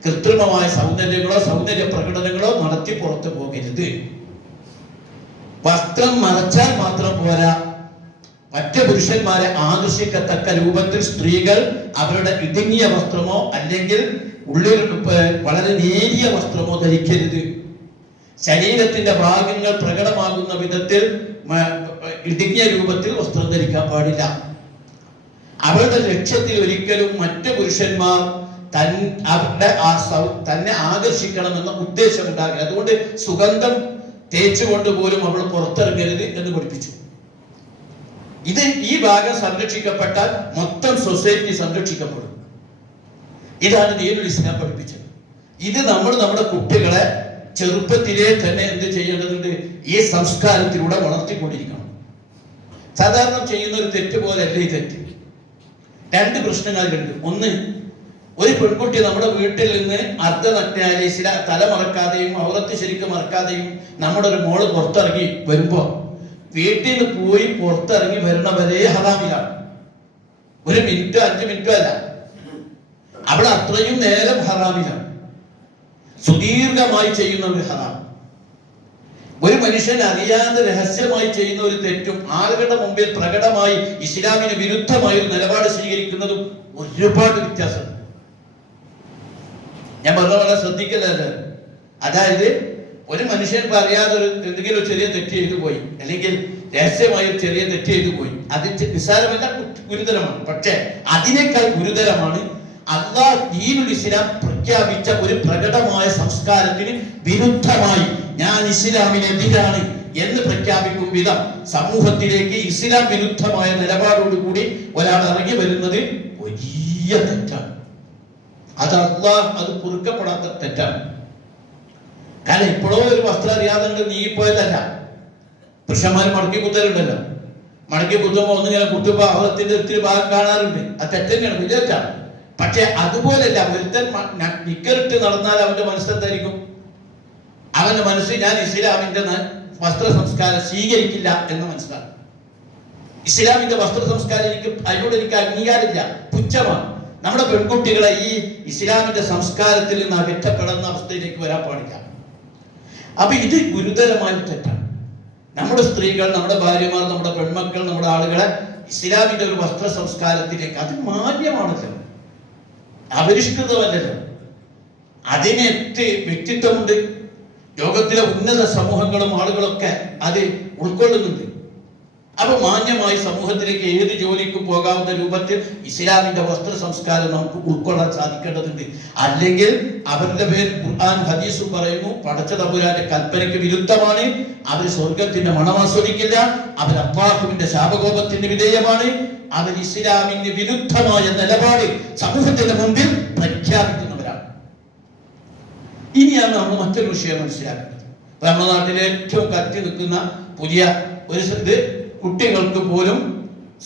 കൃത്രിമമായ സൗന്ദര്യങ്ങളോ സൗന്ദര്യ പ്രകടനങ്ങളോ നടത്തി പുറത്തു പോകരുത്. വസ്ത്രം മറച്ചാൽ മാത്രം പോരാ, മറ്റ് പുരുഷന്മാരെ ആകർഷിക്കത്തക്ക രൂപത്തിൽ സ്ത്രീകൾ അവരുടെ ഇടുങ്ങിയ വസ്ത്രമോ അല്ലെങ്കിൽ ഉള്ളിൽ വളരെ നേരിയ വസ്ത്രമോ ധരിക്കരുത്. ശരീരത്തിന്റെ ഭാഗങ്ങൾ പ്രകടമാകുന്ന വിധത്തിൽ ഇടുങ്ങിയ രൂപത്തിൽ വസ്ത്രം ധരിക്കാൻ പാടില്ല. അവരുടെ ലക്ഷ്യത്തിൽ ഒരിക്കലും മറ്റ് പുരുഷന്മാർ തന്നെ ആകർഷിക്കണമെന്ന ഉദ്ദേശം ഉണ്ടാകില്ല. അതുകൊണ്ട് സുഗന്ധം തേച്ചുകൊണ്ട് പോലും അവൾ പുറത്തിറങ്ങരുത് എന്ന് പഠിപ്പിച്ചു. ഈ ഭാഗം സംരക്ഷിക്കപ്പെട്ടാൽ മൊത്തം സൊസൈറ്റി സംരക്ഷിക്കപ്പെടും. ഇതാണ് ദീനുൽ ഇസ്ലാം പഠിപ്പിച്ചത്. ഇത് നമ്മുടെ കുട്ടികളെ ചെറുപ്പത്തിലേ തന്നെ എന്ത് ചെയ്യേണ്ടതുണ്ട്, ഈ സംസ്കാരത്തിലൂടെ വളർത്തിക്കൊണ്ടിരിക്കണം. സാധാരണ ചെയ്യുന്ന ഒരു തെറ്റ് പോലെയല്ല ഈ തെറ്റ്. 2 പ്രശ്നങ്ങളുണ്ട്. 1, ഒരു പെൺകുട്ടി നമ്മുടെ വീട്ടിൽ നിന്ന് അർദ്ധനഗ്നയായി തല മറക്കാതെയും ഔറത്ത് ശരിക്കും മറക്കാതെയും നമ്മുടെ ഒരു മോള് പുറത്തിറങ്ങി വരുമ്പോ വീട്ടിൽ നിന്ന് പോയി പുറത്തിറങ്ങി വരണവരെ ഹറാമിലാണ്. 1 മിനിറ്റോ 5 മിനിറ്റോ അല്ല, അവിടെ അത്രയും നേരം ഹറാമിലാണ്. സുദീർഘമായി ചെയ്യുന്ന ഒരു ഹറാം. ഒരു മനുഷ്യൻ അറിയാതെ രഹസ്യമായി ചെയ്യുന്ന ഒരു തെറ്റും ആളുകളുടെ മുമ്പിൽ പ്രകടമായി ഇസ്ലാമിന് വിരുദ്ധമായ ഒരു നിലപാട് സ്വീകരിക്കുന്നതും ഒരുപാട് വ്യത്യാസമുണ്ട്. ഞാൻ പറഞ്ഞ വളരെ ശ്രദ്ധിക്കല്ലേ. അതായത് ഒരു മനുഷ്യൻ അറിയാതെ എന്തെങ്കിലും ഒരു ചെറിയ തെറ്റ് ചെയ്തു പോയി, അല്ലെങ്കിൽ രഹസ്യമായ ഒരു ചെറിയ തെറ്റ് ചെയ്തു പോയി, അത് നിസ്സാരമല്ല, ഗുരുതരമാണ്. പക്ഷെ അതിനേക്കാൾ ഗുരുതരമാണ് അല്ലാഹ് ദീനുൽ ഇസ്ലാം പ്രഖ്യാപിച്ച ഒരു പ്രകടമായ സംസ്കാരത്തിന് വിരുദ്ധമായി ഞാൻ ഇസ്ലാമിനെതിരാണ് എന്ന് പ്രഖ്യാപിക്കും വിധം സമൂഹത്തിലേക്ക് ഇസ്ലാം വിരുദ്ധമായ നിലപാടോടുകൂടി ഒരാൾ ഇറങ്ങി വരുന്നത് വലിയ തെറ്റാണ്. അത് പൊറുക്കപ്പെടാത്ത തെറ്റാണ്. കാരണം ഇപ്പോഴോ ഒരു വസ്ത്രം അറിയാതെ നീങ്ങിപ്പോയതല്ല. പുരുഷന്മാർ മടക്കി കുത്തലുണ്ടല്ലോ, മടക്കി കുത്തുമ്പോ ഒന്നിങ്ങനെ കുത്തുമ്പോ അവത്തിന്റെ ഒത്തിരി ഭാഗം കാണാറുണ്ട്. അത് തെറ്റന്നെയാണ്, വിജയിച്ചാണ്. പക്ഷെ അതുപോലെയല്ല, ഒരുത്തൻ നിക്കറിട്ട് നടന്നാൽ അവന്റെ മനസ്സെന്തായിരിക്കും? അവന്റെ മനസ്സിൽ ഞാൻ ഇസ്ലാമിന്റെ വസ്ത്ര സംസ്കാരം സ്വീകരിക്കില്ല എന്ന് മനസ്സിലാക്കും. ഇസ്ലാമിന്റെ വസ്ത്ര സംസ്കാരം അതിനോട് എനിക്ക് അംഗീകാരമില്ല, പുച്ഛമാണ്. നമ്മുടെ പെൺകുട്ടികളെ ഈ ഇസ്ലാമിന്റെ സംസ്കാരത്തിൽ നിന്ന് അകറ്റപ്പെടുന്ന അവസ്ഥയിലേക്ക് വരാൻ പാടില്ല. അപ്പൊ ഇത് ഗുരുതരമായ തെറ്റാണ്. നമ്മുടെ സ്ത്രീകൾ, നമ്മുടെ ഭാര്യമാർ, നമ്മുടെ പെൺമക്കൾ, നമ്മുടെ ആളുകളെ ഇസ്ലാമിന്റെ ഒരു വസ്ത്ര സംസ്കാരത്തിലേക്ക്, അത് മാന്യമാണല്ലോ, അപരിഷ്കൃതമല്ലല്ലോ, അതിനെത്തി വ്യക്തിത്വമുണ്ട്. ലോകത്തിലെ ഉന്നത സമൂഹങ്ങളും ആളുകളൊക്കെ അത് ഉൾക്കൊള്ളുന്നുണ്ട്. അപ്പൊ മാന്യമായി സമൂഹത്തിലേക്ക് ഏത് ജോലിക്കും പോകാവുന്ന രൂപത്തിൽ ഇസ്ലാമിന്റെ വസ്ത്ര സംസ്കാരം നമുക്ക് ഉൾക്കൊള്ളാൻ സാധിക്കേണ്ടതുണ്ട്. അല്ലെങ്കിൽ അവരുടെ പേര് ഖുർആൻ ഹദീസും പറയുന്നു, പടച്ച തമ്പുരാന്റെ കൽപ്പനയ്ക്ക് വിരുദ്ധമാണ്, അവർ സ്വർഗത്തിന്റെ മണം ആസ്വദിക്കില്ല, അവർ അല്ലാഹുവിന്റെ ശാപകോപത്തിന് വിധേയമാണ്, അവർ ഇസ്ലാമിന് വിരുദ്ധമായ നിലപാട് സമൂഹത്തിന്റെ മുമ്പിൽ പ്രഖ്യാപിക്കുന്നവരാണ്. ഇനിയാണ് നമ്മൾ മറ്റൊരു വിഷയം മനസ്സിലാക്കുന്നത്. നമ്മുടെ നാട്ടിലെ ഏറ്റവും കത്തി നിൽക്കുന്ന പുതിയ ഒരു കുട്ടികൾക്ക് പോലും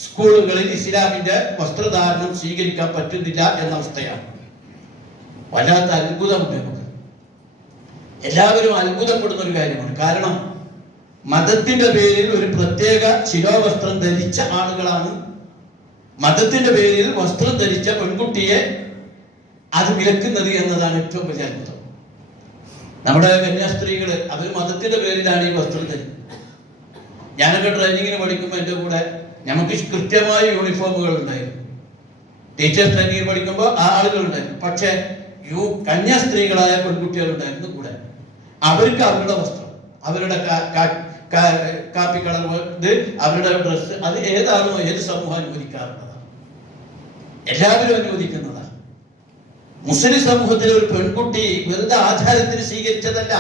സ്കൂളുകളിൽ ഇസ്ലാമിന്റെ വസ്ത്രധാരണം സ്വീകരിക്കാൻ പറ്റുന്നില്ല എന്ന അവസ്ഥയാണ്. വല്ലാത്ത അത്ഭുതമുണ്ട് നമുക്ക്. എല്ലാവരും അത്ഭുതപ്പെടുന്ന ഒരു കാര്യമാണ്. കാരണം മതത്തിന്റെ പേരിൽ ഒരു പ്രത്യേക ശിരോവസ്ത്രം ധരിച്ച ആളുകളാണ്, മതത്തിന്റെ പേരിൽ വസ്ത്രം ധരിച്ച പെൺകുട്ടിയെ അത് വിലക്കുന്നത് എന്നതാണ് ഏറ്റവും വലിയ അത്ഭുതം. നമ്മുടെ കന്യാസ്ത്രീകള് അവർ മതത്തിന്റെ പേരിലാണ് ഈ വസ്ത്രം ധരിക്കുന്നത്. ഞാനൊക്കെ ട്രെയിനിങ്ങിന് പഠിക്കുമ്പോൾ എൻ്റെ കൂടെ നമുക്ക് കൃത്യമായ യൂണിഫോമുകൾ ഉണ്ടായിരുന്നു. ടീച്ചേഴ്സ് ട്രെയിനിങ്ങിന് പഠിക്കുമ്പോൾ ആ ആളുകളുണ്ടായിരുന്നു. പക്ഷേ കന്യാസ്ത്രീകളായ പെൺകുട്ടികൾ ഉണ്ടായിരുന്നു കൂടെ. അവർക്ക് അവരുടെ വസ്ത്രം, അവരുടെ കാപ്പി കളർ ഇത്, അവരുടെ ഡ്രസ്സ്, അത് ഏതാണോ ഏത് സമൂഹം അനുവദിക്കാറുള്ളതാണ്, എല്ലാവരും അനുവദിക്കുന്നതാണ്. മുസ്ലിം സമൂഹത്തിലെ ഒരു പെൺകുട്ടി വെറുതെ ആചാരത്തിന് സ്വീകരിച്ചതല്ല.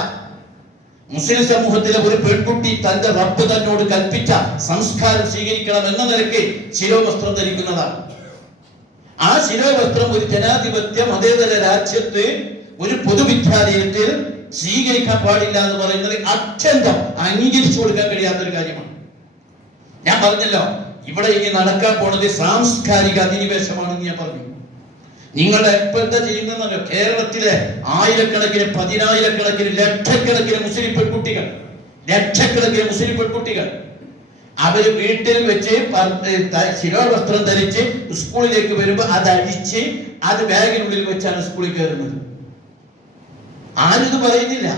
മുസ്ലിം സമൂഹത്തിലെ ഒരു പെൺകുട്ടി തന്റെ റബ്ബ് തന്നോട് കൽപ്പിച്ച സംസ്കാരം സ്വീകരിക്കണം എന്ന നിലയ്ക്ക് ശിരോവസ്ത്രം ധരിക്കുന്നതാണ്. ആ ശിരോവസ്ത്രം ഒരു ജനാധിപത്യ മതേതര രാജ്യത്ത് ഒരു പൊതുവിദ്യാലയത്തിൽ സ്വീകരിക്കാൻ പാടില്ല എന്ന് പറയുന്നത് അത്യന്തം അംഗീകരിച്ചു കൊടുക്കാൻ കഴിയാത്തൊരു കാര്യമാണ്. ഞാൻ പറഞ്ഞല്ലോ, ഇവിടെ ഇനി നടക്കാൻ പോണത് സാംസ്കാരിക അധിനിവേശമാണെന്ന് ഞാൻ പറഞ്ഞു. നിങ്ങളുടെ ഇപ്പൊ എന്താ ചെയ്യുന്നല്ലോ, കേരളത്തിലെ ആയിരക്കണക്കിന്, പതിനായിരക്കണക്കിന്, ലക്ഷക്കണക്കിന് മുസ്ലിം പെൺകുട്ടികൾ അവര് വീട്ടിൽ വെച്ച് ശിരോവസ്ത്രം ധരിച്ച് സ്കൂളിലേക്ക് വരുമ്പോ അത് അഴിച്ച് അത് ബാഗിനുള്ളിൽ വെച്ചാണ് സ്കൂളിൽ കയറുന്നത്. ആരും ഇത് പറയുന്നില്ല.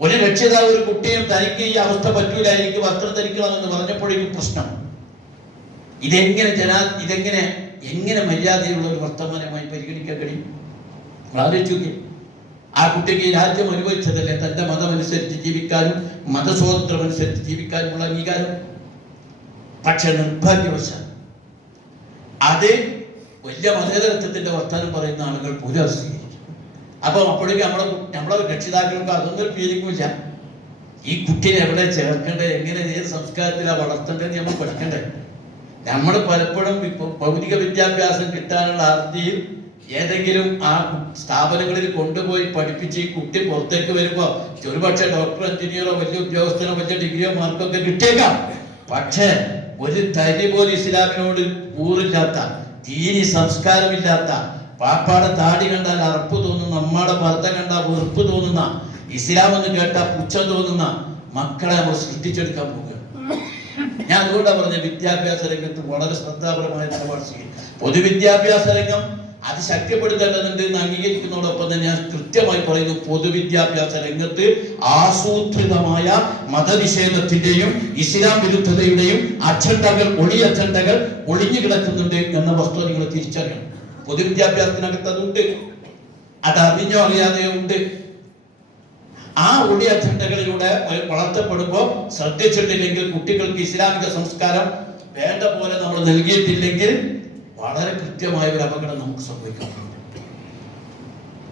ഒരു രക്ഷിതാവ് ഒരു കുട്ടിയും തനിക്ക് ഈ അവസ്ഥ പറ്റൂല, എനിക്ക് വസ്ത്രം ധരിക്കണമെന്ന് പറഞ്ഞപ്പോഴേക്കും പ്രശ്നം. എങ്ങനെ മര്യാദയുള്ള ഒരു വർത്തമാനമായി പരിഗണിക്കാൻ കഴിയും? ആലോചിച്ചു. ആ കുട്ടിക്ക് ഈ രാജ്യം അനുഭവിച്ചതല്ലേ തന്റെ മതമനുസരിച്ച് ജീവിക്കാനും മതസ്വാതന്ത്ര്യം അനുസരിച്ച് ജീവിക്കാനുമുള്ള അംഗീകാരം. പക്ഷെ നിർഭാഗ്യവശാൽ അത് വലിയ മതേതരത്വത്തിന്റെ വർത്തമാനം പറയുന്ന ആളുകൾ പോലും അത് സ്വീകരിക്കും. അപ്പോഴേക്കും നമ്മളെ രക്ഷിതാക്കൾക്ക് അതൊന്നും ഒരു ഫീലിംഗുമില്ല. ഈ കുട്ടിനെ എവിടെ ചേർക്കേണ്ടത്, എങ്ങനെ ഏത് സംസ്കാരത്തിലാണ് വളർത്തേണ്ടത് നമ്മൾ പഠിക്കണ്ടേ. നമ്മൾ പലപ്പോഴും ഭൗതിക വിദ്യാഭ്യാസം കിട്ടാനുള്ള ആർത്തിയിൽ ഏതെങ്കിലും ആ സ്ഥാപനങ്ങളിൽ കൊണ്ടുപോയി പഠിപ്പിച്ച് ഈ കുട്ടി പുറത്തേക്ക് വരുമ്പോ ഒരുപക്ഷെ ഡോക്ടറോ എഞ്ചിനീയറോ വലിയ ഉദ്യോഗസ്ഥനോ വലിയ ഡിഗ്രിയോ മാർക്കൊക്കെ കിട്ടിയേക്കാം. പക്ഷേ ഒരു തരി പോലും ഇസ്ലാമിനോട് കൂറില്ലാത്ത, ദീനി സംസ്കാരമില്ലാത്ത, പാപ്പാടെ താടി കണ്ടാൽ അറപ്പ് തോന്നുന്ന, അമ്മയുടെ ഭർത്ത കണ്ടാൽ വെറുപ്പ് തോന്നുന്ന, ഇസ്ലാം എന്ന് കേട്ടാൽ പുച്ഛം തോന്നുന്ന മക്കളെ നമ്മൾ സൃഷ്ടിച്ചെടുക്കാൻ പോകുക. ഞാൻ അതുകൊണ്ടാണ് പറഞ്ഞത്, വിദ്യാഭ്യാസ രംഗത്ത് വളരെ ശ്രദ്ധാപരമായ നിലപാട് സ്വീകരിക്കും. പൊതുവിദ്യാഭ്യാസ രംഗം അത് ശക്തിപ്പെടുത്തേണ്ടതുണ്ട് എന്ന് അംഗീകരിക്കുന്നതോടൊപ്പം തന്നെ ഞാൻ കൃത്യമായി പറയുന്നു, പൊതുവിദ്യാഭ്യാസ രംഗത്ത് ആസൂത്രിതമായ മതനിഷേധത്തിന്റെയും ഇസ്ലാം വിരുദ്ധതയുടെയും അജണ്ടകൾ ഒളിഞ്ഞു കിടക്കുന്നുണ്ട് എന്ന വസ്തുത നിങ്ങൾ തിരിച്ചറിയണം. പൊതുവിദ്യാഭ്യാസത്തിനകത്ത് അതുണ്ട്, അത് അറിഞ്ഞോ അറിയാതെയോ ഉണ്ട്. ആ ഒളി അജണ്ടകളിലൂടെ വളർത്തപ്പെടുമ്പോൾ ശ്രദ്ധിച്ചിട്ടില്ലെങ്കിൽ, കുട്ടികൾക്ക് ഇസ്ലാമിക സംസ്കാരം വേണ്ട പോലെ നമ്മൾ നൽകിയിട്ടില്ലെങ്കിൽ വളരെ കൃത്യമായ ഒരു അപകടം നമുക്ക് സംഭവിക്കാറുണ്ട്.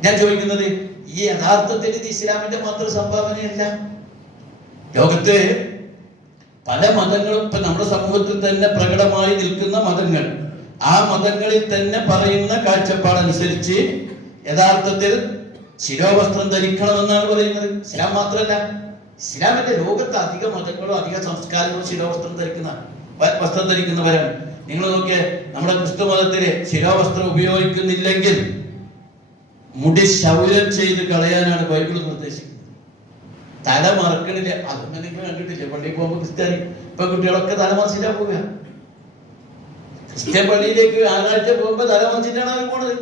ഞാൻ ചോദിക്കുന്നത്, ഈ യഥാർത്ഥത്തിൽ ഇത് ഇസ്ലാമിന്റെ മാത്രം സംഭാവനയല്ല. ലോകത്ത് പല മതങ്ങളും ഇപ്പൊ നമ്മുടെ സമൂഹത്തിൽ തന്നെ പ്രകടമായി നിൽക്കുന്ന മതങ്ങൾ, ആ മതങ്ങളിൽ തന്നെ പറയുന്ന കാഴ്ചപ്പാടനുസരിച്ച് യഥാർത്ഥത്തിൽ ശിരോവസ്ത്രം ധരിക്കണമെന്നാണ് പറയുന്നത്. ഇസ്ലാം മാത്രമല്ല, ഇസ്ലാമിന്റെ ലോകത്ത് അധിക മതങ്ങളോ അധിക സംസ്കാരങ്ങളോ വസ്ത്രം ധരിക്കുന്നവരാണ്. നിങ്ങൾ നോക്കിയേ, നമ്മുടെ ക്രിസ്തു മതത്തില് ശിരോവസ്ത്രം ഉപയോഗിക്കുന്നില്ലെങ്കിൽ മുടി ക്ഷൗരം ചെയ്ത് കളയാനാണ് ബൈബിൾ നിർദ്ദേശിക്കുന്നത്. തല മറക്കണില്ല. അതൊന്നും നിങ്ങൾ കണ്ടിട്ടില്ലേ? പള്ളിയിൽ പോകുമ്പോൾ ക്രിസ്ത്യാനി ഇപ്പൊ കുട്ടികളൊക്കെ തല മറിച്ചിട്ടാ പോവുക. ക്രിസ്ത്യൻ പള്ളിയിലേക്ക് ആഴ്ച പോകുമ്പോ തല മറിച്ചിട്ടാണ് അവർ പോണത്.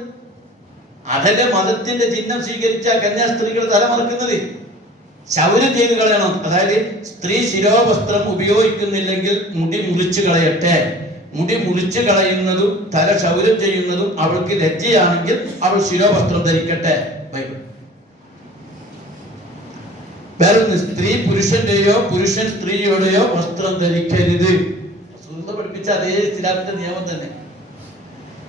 അതല്ലേ മതത്തിന്റെ ചിഹ്നം സ്വീകരിച്ച കന്യാസ്ത്രീകൾ തലമറക്കുന്നത്. ക്ഷൗരം ചെയ്ത് കളയണം. അതായത് സ്ത്രീ ശിരോവസ്ത്രം ഉപയോഗിക്കുന്നില്ലെങ്കിൽ മുടി മുറിച്ചു കളയട്ടെ. മുടി മുറിച്ചു കളയുന്നതും തല ക്ഷൗരം ചെയ്യുന്നതും അവൾക്ക് ലജ്ജയാണെങ്കിൽ അവൾ ശിരോവസ്ത്രം ധരിക്കട്ടെ. ബൈബിൾ. വേറെ സ്ത്രീ പുരുഷന്റെയോ പുരുഷൻ സ്ത്രീയുടെയോ വസ്ത്രം ധരിക്കരുത്. പഠിപ്പിച്ച അതേ ഇസ്ലാമിന്റെ നിയമം തന്നെ.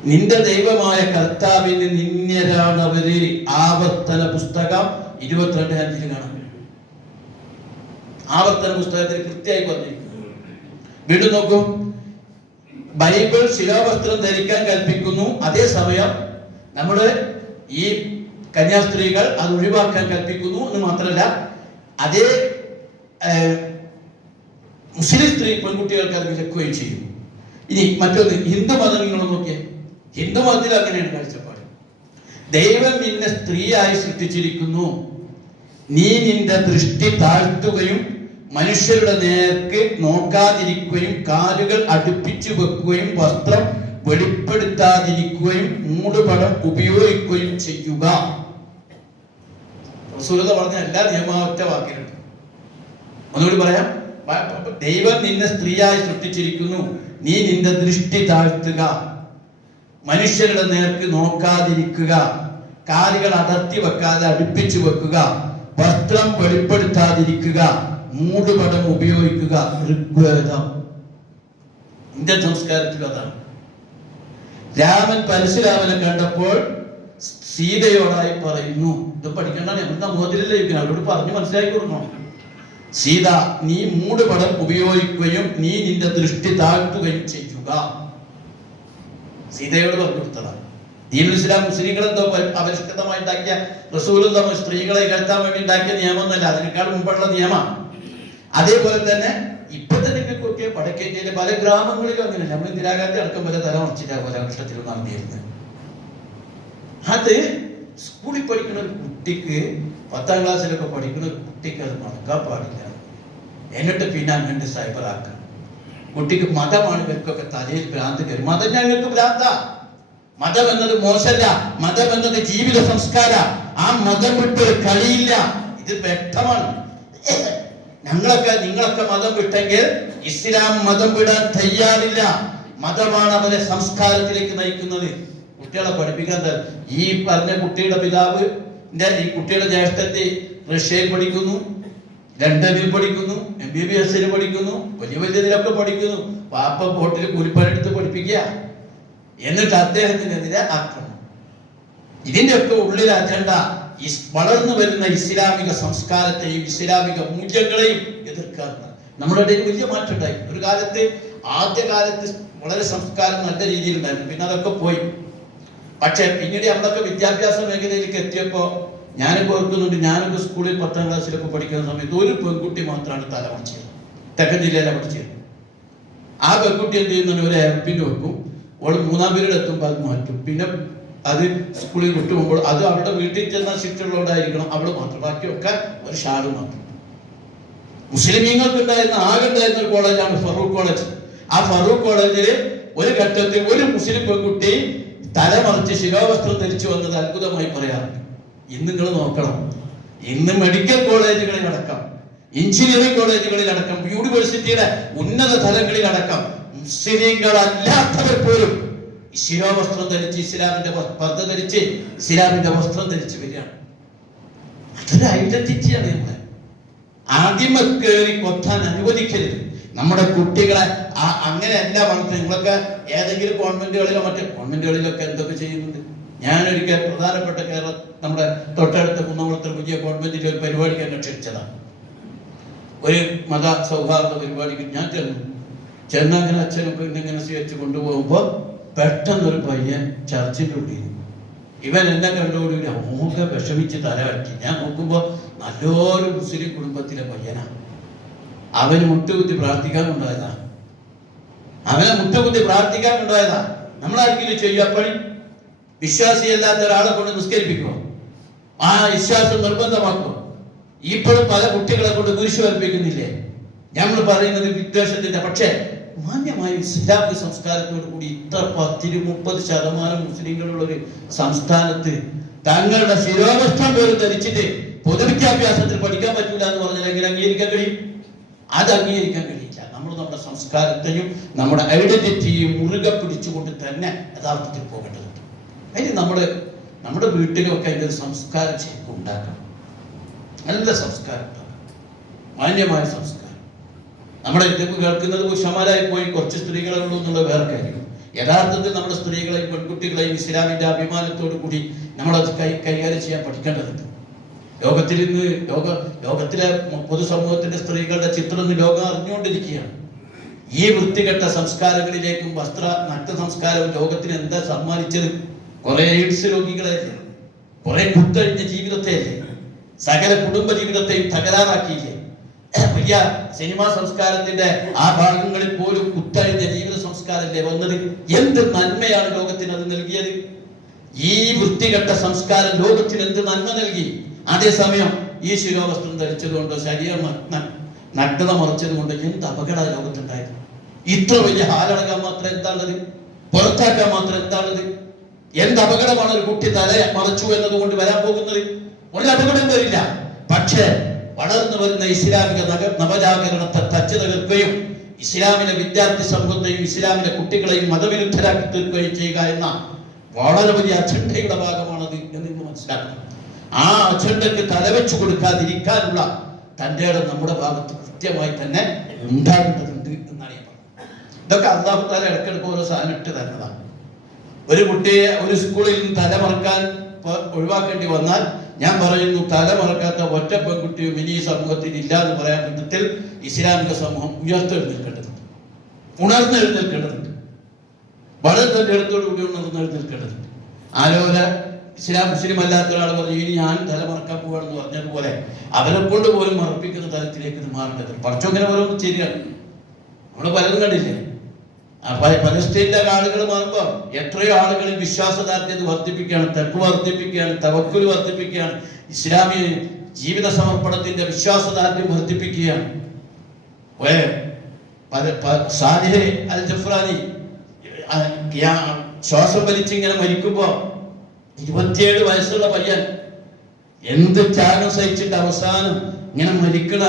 നിന്റെ ദൈവമായ കർത്താവിന് നിന്യരാണവര്. ആവർത്തന പുസ്തകം 22:5 കാണാം. ആവർത്തന പുസ്തകത്തിൽ കൃത്യമായി പറഞ്ഞിരിക്കുന്നു. വീണ്ടും നോക്കൂ, ബൈബിൾ ശിരോവസ്ത്രം ധരിക്കാൻ കൽപ്പിക്കുന്നു. അതേസമയം നമ്മുടെ ഈ കന്യാസ്ത്രീകൾ അത് ഒഴിവാക്കാൻ കൽപ്പിക്കുന്നു എന്ന് മാത്രമല്ല, അതേ മുസ്ലിം സ്ത്രീ പെൺകുട്ടികൾക്ക് അത് വിലക്കുകയും ചെയ്യും. ഇനി മറ്റൊന്ന്, ഹിന്ദു മതം നിങ്ങൾ നോക്കിയേ. ഹിന്ദു മതത്തിൽ അങ്ങനെയാണ് കാഴ്ചപ്പാട്. ദൈവം നിന്നെ സ്ത്രീയായി സൃഷ്ടിച്ചിരിക്കുന്നു. നീ നിന്റെ ദൃഷ്ടി താഴ്ത്തുകയും മനുഷ്യരുടെ നേർക്ക് നോക്കാതിരിക്കുകയും കാലുകൾ അടുപ്പിച്ചു വെക്കുകയും വസ്ത്രം വെളിപ്പെടുത്താതിരിക്കുകയും മൂടുപടം ഉപയോഗിക്കുകയും ചെയ്യുക. റസൂലുള്ളാഹി പറഞ്ഞ എല്ലാ നിയമവും ഒറ്റ വാക്കിലുണ്ട്. ഒന്നുകൂടി പറയാം. ദൈവം നിന്നെ സ്ത്രീയായി സൃഷ്ടിച്ചിരിക്കുന്നു. നീ നിന്റെ ദൃഷ്ടി താഴ്ത്തുക, മനുഷ്യരുടെ നേർക്ക് നോക്കാതിരിക്കുക, കാലുകൾ അടർത്തി വെക്കാതെ അടുപ്പിച്ചു വെക്കുക, വസ്ത്രം വെളിപ്പെടുത്താതിരിക്കുക, മൂടുപടം ഉപയോഗിക്കുക. ഋഗ്വേദം. ഇന്ത്യൻ സംസ്കാരത്തിൽ അതാണ്. രാമൻ പരശുരാമനെ കണ്ടപ്പോൾ സീതയോടായി പറയുന്നു. ഇത് പഠിക്കേണ്ടാണ്, എന്താ മുഖത്തിലേക്ക് അവരോട് പറഞ്ഞു മനസ്സിലാക്കി കൊടുക്കണം. സീത, നീ മൂടുപടം ഉപയോഗിക്കുകയും നീ നിന്റെ ദൃഷ്ടി താഴ്ത്തുകയും ചെയ്യുക. സീതയോട് പറഞ്ഞു കൊടുത്തതാണ്. ദീനുൽ ഇസ്ലാം മുസ്ലിങ്ങളെന്തോ അപരിഷ്കൃതമായി ഉണ്ടാക്കിയ, റസൂലുള്ളാഹി സ്ത്രീകളെ ഇകഴ്ത്താൻ വേണ്ടി ഉണ്ടാക്കിയ നിയമമൊന്നുമല്ല, അതിനേക്കാൾ മുമ്പുള്ള നിയമമാണ്. അതേപോലെ തന്നെ ഇപ്പോഴത്തെ നിങ്ങൾക്കൊക്കെ വടക്കേന്ത്യയിലെ പല ഗ്രാമങ്ങളിലും അങ്ങനെ. നമ്മൾ ഇന്ദിരാഗാന്ധി അടക്കം വരെ തല മറിച്ചില്ല പോലെ വർഷത്തിൽ നടന്നിരുന്നത്. അത് സ്കൂളിൽ പഠിക്കുന്ന ഒരു കുട്ടിക്ക്, 10ാം ക്ലാസ്സിലൊക്കെ പഠിക്കുന്ന ഒരു കുട്ടിക്ക് അത് നടക്കാൻ പാടില്ല. എന്നിട്ട് പിന്നെ അങ്ങനെ സൈബറാക്കണം. കുട്ടിക്ക് മതമാണ് ഇവർക്കൊക്കെ തലയിൽ ഭ്രാന്ത് കയറി. മതം ഞങ്ങൾക്ക് ഭ്രാന്ത. മതം എന്നത് മോശമല്ല, മതം എന്നത് ജീവിത സംസ്കാര. ആ മതം വിട്ടൊരു കളിയില്ല. ഇത് വ്യക്തമാണ്. നിങ്ങളൊക്കെ മതം വിട്ടെങ്കിൽ ഇസ്ലാം മതം വിടാൻ തയ്യാറില്ല. മതമാണ് അവരെ സംസ്കാരത്തിലേക്ക് നയിക്കുന്നത്. കുട്ടികളെ പഠിപ്പിക്കാൻ ഈ പറഞ്ഞ കുട്ടിയുടെ പിതാവ്, ഈ കുട്ടിയുടെ ജ്യേഷ്ഠത്തെ റഷ്യയിൽ പഠിക്കുന്നു, ലണ്ടനിൽ പഠിക്കുന്നു, MBBS പഠിക്കുന്നു, വലിയ ഇതിലൊക്കെ പഠിക്കുന്നു. പാപ്പ ബോട്ടിൽ കൂലിപ്പണിയെടുത്ത് പഠിപ്പിക്കുക. എന്നിട്ട് അദ്ദേഹത്തിനെതിരെ ആക്രമണം. ഇതിന്റെ ഒക്കെ ഉള്ളിൽ അജണ്ട വളർന്നു വരുന്ന ഇസ്ലാമിക സംസ്കാരത്തെയും ഇസ്ലാമിക മൂല്യങ്ങളെയും എതിർക്കുക. നമ്മുടെ ഇടയിൽ വലിയ മാറ്റം ഉണ്ടായി. ഒരു കാലത്ത്, ആദ്യകാലത്ത് വളരെ സംസ്കാരം നല്ല രീതിയിൽ ഉണ്ടായിരുന്നു. പിന്നെ അതൊക്കെ പോയി. പക്ഷെ പിന്നീട് നമ്മളൊക്കെ വിദ്യാഭ്യാസ മേഖലയിലേക്ക് എത്തിയപ്പോ ഞാനൊക്കെ ഓർക്കുന്നുണ്ട്, ഞാനൊക്കെ സ്കൂളിൽ 10ാം ക്ലാസ്സിലൊക്കെ പഠിക്കുന്ന സമയത്ത് ഒരു പെൺകുട്ടി മാത്രമാണ് തലമറിച്ചത്. തെക്കൻ ജില്ലയിലാണ് പഠിച്ചത്. ആ പെൺകുട്ടി എന്ത് ചെയ്യുന്ന ഒരു എയർപിൻ വെക്കും, ഓള് 3ാം പീരീഡ് എത്തുമ്പോൾ അത് മാറ്റും. പിന്നെ അത് സ്കൂളിൽ വിട്ടുപോകുമ്പോൾ അത് അവളുടെ വീട്ടിൽ ചെന്ന ശിക്ഷകളോടായിരിക്കണം, അവള് മാത്രം. ബാക്കിയൊക്കെ ഒരു ഷാള് മാത്രം. മുസ്ലിമീങ്ങൾക്ക് ആകെ ഉണ്ടായിരുന്ന ഒരു കോളേജാണ് ഫറൂഖ് കോളേജ്. ആ ഫറൂഖ് കോളേജില് ഒരു ഘട്ടത്തിൽ ഒരു മുസ്ലിം പെൺകുട്ടി തലമറിച്ച് ശിരോവസ്ത്രം ധരിച്ചു വന്നത് അത്ഭുതമായി പറയാറുണ്ട്. ഇന്ന് നിങ്ങൾ നോക്കണം, ഇന്ന് മെഡിക്കൽ കോളേജുകളിലടക്കം, എഞ്ചിനീയറിംഗ് കോളേജുകളിലടക്കം, യൂണിവേഴ്സിറ്റിയുടെ ഉന്നത തലങ്ങളിലടക്കം മുസ്ലിങ്ങളല്ലാത്തവർ പോലും ശിരോവസ്ത്രം ധരിച്ച്, ഇസ്ലാമിന്റെ പർദ്ദ ധരിച്ച്, ഇസ്ലാമിന്റെ വസ്ത്രം ധരിച്ച് വരികയാണ്. അതൊരു ഐഡന്റിറ്റിയാണ്. നമ്മളെ ആദ്യമേ കയറി കൊത്താൻ അനുവദിക്കരുത്. നമ്മുടെ കുട്ടികളെ അങ്ങനെയല്ല വളർത്തുന്നത്. നിങ്ങളൊക്കെ ഏതെങ്കിലും ഗവൺമെന്റുകളിലോ മറ്റേ ഗവൺമെന്റുകളിലൊക്കെ എന്തൊക്കെ ചെയ്യുന്നുണ്ട്. ഞാനൊരിക്കൽ പ്രധാനപ്പെട്ട നമ്മുടെ തൊട്ടടുത്ത കുന്നംകുളത്തിൽ പുതിയ ഗവൺമെന്റിന്റെ ഒരു പരിപാടിക്ക് എന്നെ ക്ഷണിച്ചതാണ്. ഒരു മത സൗഹാർദ്ദ പരിപാടിക്ക് ഞാൻ ചെന്നങ്ങനെ അച്ഛനൊക്കെ ഇന്നിങ്ങനെ സ്വീകരിച്ച് കൊണ്ടുപോകുമ്പോൾ പെട്ടെന്നൊരു പയ്യൻ ചർച്ചിൻ്റെ ഉള്ളിൽ, ഇവൻ എന്നെ കണ്ടുകൂടി ഓക്കെ വിഷമിച്ച് തലകട്ടി. ഞാൻ നോക്കുമ്പോൾ നല്ലൊരു മുസ്ലിം കുടുംബത്തിലെ പയ്യനാണ്. അവന് മുട്ടുകുത്തി പ്രാർത്ഥിക്കാൻ കൊണ്ടുപോയതാ. നമ്മളാർക്കെങ്കിലും ചെയ്യുക പണി? വിശ്വാസിയല്ലാത്ത ഒരാളെ കൊണ്ട് നിസ്കരിപ്പിക്കുമോ? ആ വിശ്വാസം നിർബന്ധമാക്കുമോ? ഇപ്പോഴും പല കുട്ടികളെ കൊണ്ട് കുരിശു കൽപ്പിക്കുന്നില്ലേ? നമ്മൾ പറയുന്നത് വിദ്വേഷത്തിന്റെ. പക്ഷേ മാന്യമായ ഇസ്ലാമിക സംസ്കാരത്തോടു കൂടി ഇത്ര 10-30% മുസ്ലിങ്ങളുള്ള ഒരു സംസ്ഥാനത്ത് തങ്ങളുടെ ശിരോവസ്ത്രം പോലും ധരിച്ചിട്ട് പൊതുവിദ്യാഭ്യാസത്തിൽ പഠിക്കാൻ പറ്റൂല എന്ന് പറഞ്ഞാൽ അംഗീകരിക്കാൻ കഴിയും? അത് അംഗീകരിക്കാൻ കഴിയില്ല. നമ്മൾ നമ്മുടെ സംസ്കാരത്തെയും നമ്മുടെ ഐഡന്റിറ്റിയും മുറുകെ പിടിച്ചുകൊണ്ട് തന്നെ യഥാർത്ഥത്തിൽ പോകേണ്ടതുണ്ട്. അതിന് നമ്മുടെ വീട്ടിലൊക്കെ അതിൻ്റെ ഒരു സംസ്കാരം ശരിക്കും ഉണ്ടാക്കണം. നല്ല സംസ്കാരം ഉണ്ടാക്കണം. മാന്യമായ സംസ്കാരം. നമ്മുടെ ഇതൊക്കെ കേൾക്കുന്നത് പുരുഷന്മാരായി പോയി കുറച്ച് സ്ത്രീകളെ ഉള്ളൂ എന്നുള്ള വേറെ കാര്യം. യഥാർത്ഥത്തിൽ നമ്മുടെ സ്ത്രീകളെയും പെൺകുട്ടികളെയും ഇസ്ലാമിന്റെ അഭിമാനത്തോടു കൂടി നമ്മളത് കൈകാര്യം ചെയ്യാൻ പഠിക്കേണ്ടതുണ്ട്. ലോകത്തിൽ ഇന്ന് ലോകത്തിലെ പൊതുസമൂഹത്തിന്റെ സ്ത്രീകളുടെ ചിത്രം ഇന്ന് ലോകം അറിഞ്ഞുകൊണ്ടിരിക്കുകയാണ്. ഈ വൃത്തികെട്ട സംസ്കാരങ്ങളിലേക്കും നഗ്ന സംസ്കാരവും ലോകത്തിന് എന്താ സമ്മാനിച്ചത്? കുറെ എയ്ഡ്സ് രോഗികളെയല്ലേ, കുറെ കുത്തഴിഞ്ഞ ജീവിതത്തെയല്ലേ, സകല കുടുംബ ജീവിതത്തെയും തകരാറാക്കിയില്ലേ? വലിയ സിനിമാ സംസ്കാരത്തിന്റെ ആ ഭാഗങ്ങളിൽ പോലും കുത്തഴിഞ്ഞ ജീവിത സംസ്കാരല്ലേ വന്നത്? എന്ത് നന്മയാണ് ലോകത്തിന് അത് നൽകിയത്? ഈ വൃത്തികെട്ട സംസ്കാരം ലോകത്തിന് എന്ത് നന്മ നൽകി? അതേസമയം ഈ ശിരോവസ്ത്രം ധരിച്ചതുകൊണ്ട്, ശരീരം നഗ്നത മറച്ചതുകൊണ്ട് എന്ത് അപകട ലോകത്തുണ്ടായത്? ഇത്ര വലിയ ഹാലടക്കാൻ മാത്രം എന്താണത്? പുറത്താക്കാൻ മാത്രം എന്താണത്? എന്ത് അപകടമാണ് ഒരു കുട്ടി തല മറച്ചു എന്നതുകൊണ്ട് വരാൻ പോകുന്നത്? ഒരു അപകടം വരില്ല. പക്ഷേ വളർന്നു വരുന്ന ഇസ്ലാമിക നവജാഗരണത്തെ തച്ചു തകർക്കുകയും ഇസ്ലാമിലെ വിദ്യാർത്ഥി സമൂഹത്തെയും ഇസ്ലാമിലെ കുട്ടികളെയും മതവിരുദ്ധരാക്കി തീർക്കുകയും ചെയ്യുക എന്ന വളരെ വലിയ അജണ്ടയുടെ ഭാഗമാണത് എന്ന് നിങ്ങൾ മനസ്സിലാക്കണം. ആ അജണ്ടയ്ക്ക് തലവെച്ചു കൊടുക്കാതിരിക്കാനുള്ള തൻ്റെ ഇടം നമ്മുടെ ഭാഗത്ത് കൃത്യമായി തന്നെ ഉണ്ടാകേണ്ടതുണ്ട് എന്നാണ് ഞാൻ പറഞ്ഞത്. ഇതൊക്കെ അല്ലാഹു തആല ഇടയ്ക്കിടയ്ക്ക് ഓരോ സാധനം ഇട്ട് തരുന്നതാണ്. ഒരു കുട്ടിയെ ഒരു സ്കൂളിൽ തലമറക്കാൻ ഒഴിവാക്കേണ്ടി വന്നാൽ ഞാൻ പറയുന്നു, തലമറക്കാത്ത ഒറ്റ പെൺകുട്ടിയും ഇനി ഈ സമൂഹത്തിൽ ഇല്ല എന്ന് പറയാൻ വിധത്തിൽ ഇസ്ലാമിക സമൂഹം ഉയർത്തെഴുന്നേൽക്കേണ്ടതുണ്ട്, ഉണർന്നെഴുന്നേൽക്കേണ്ടതുണ്ട്, വളരെ തന്റെ ഇടത്തോടു കൂടി ഉണർന്നെഴുന്നേൽക്കേണ്ടതുണ്ട്. ആലോചന മുസ്ലിം അല്ലാത്ത ഒരാൾ പറഞ്ഞു ഇനി ഞാൻ തല മറക്കാൻ പോവാണെന്ന് പറഞ്ഞതുപോലെ അവരെ കൊണ്ട് പോലും മറപ്പിക്കുന്ന തലത്തിലേക്ക് ഇത് മാറേണ്ടത്. പഠിച്ചോങ്ങനെ ഓരോന്നും ശരിയാണ്. നമ്മൾ പലതും കണ്ടില്ലേ? പലസ്തീനിലെ ആളുകൾ മാറുമ്പോ എത്രയോ ആളുകൾ വിശ്വാസദാർഢ്യത വർദ്ധിപ്പിക്കുകയാണ്, തഖ്വ വർദ്ധിപ്പിക്കുകയാണ്, തവക്കുൽ വർദ്ധിപ്പിക്കുകയാണ്, ഇസ്ലാമിക ജീവിത സമർപ്പണത്തിന്റെ വിശ്വാസദാർഢ്യം വർദ്ധിപ്പിക്കുകയാണ്. സാലിഹ് അൽ ജഫ്രാനി ശ്വാസം വലിച്ചിങ്ങനെ മരിക്കുമ്പോ 27 വയസ്സുള്ള പയ്യൻ എന്ത് ത്യാഗം സഹിച്ചിട്ട് അവസാനം ഇങ്ങനെ മരിക്കണ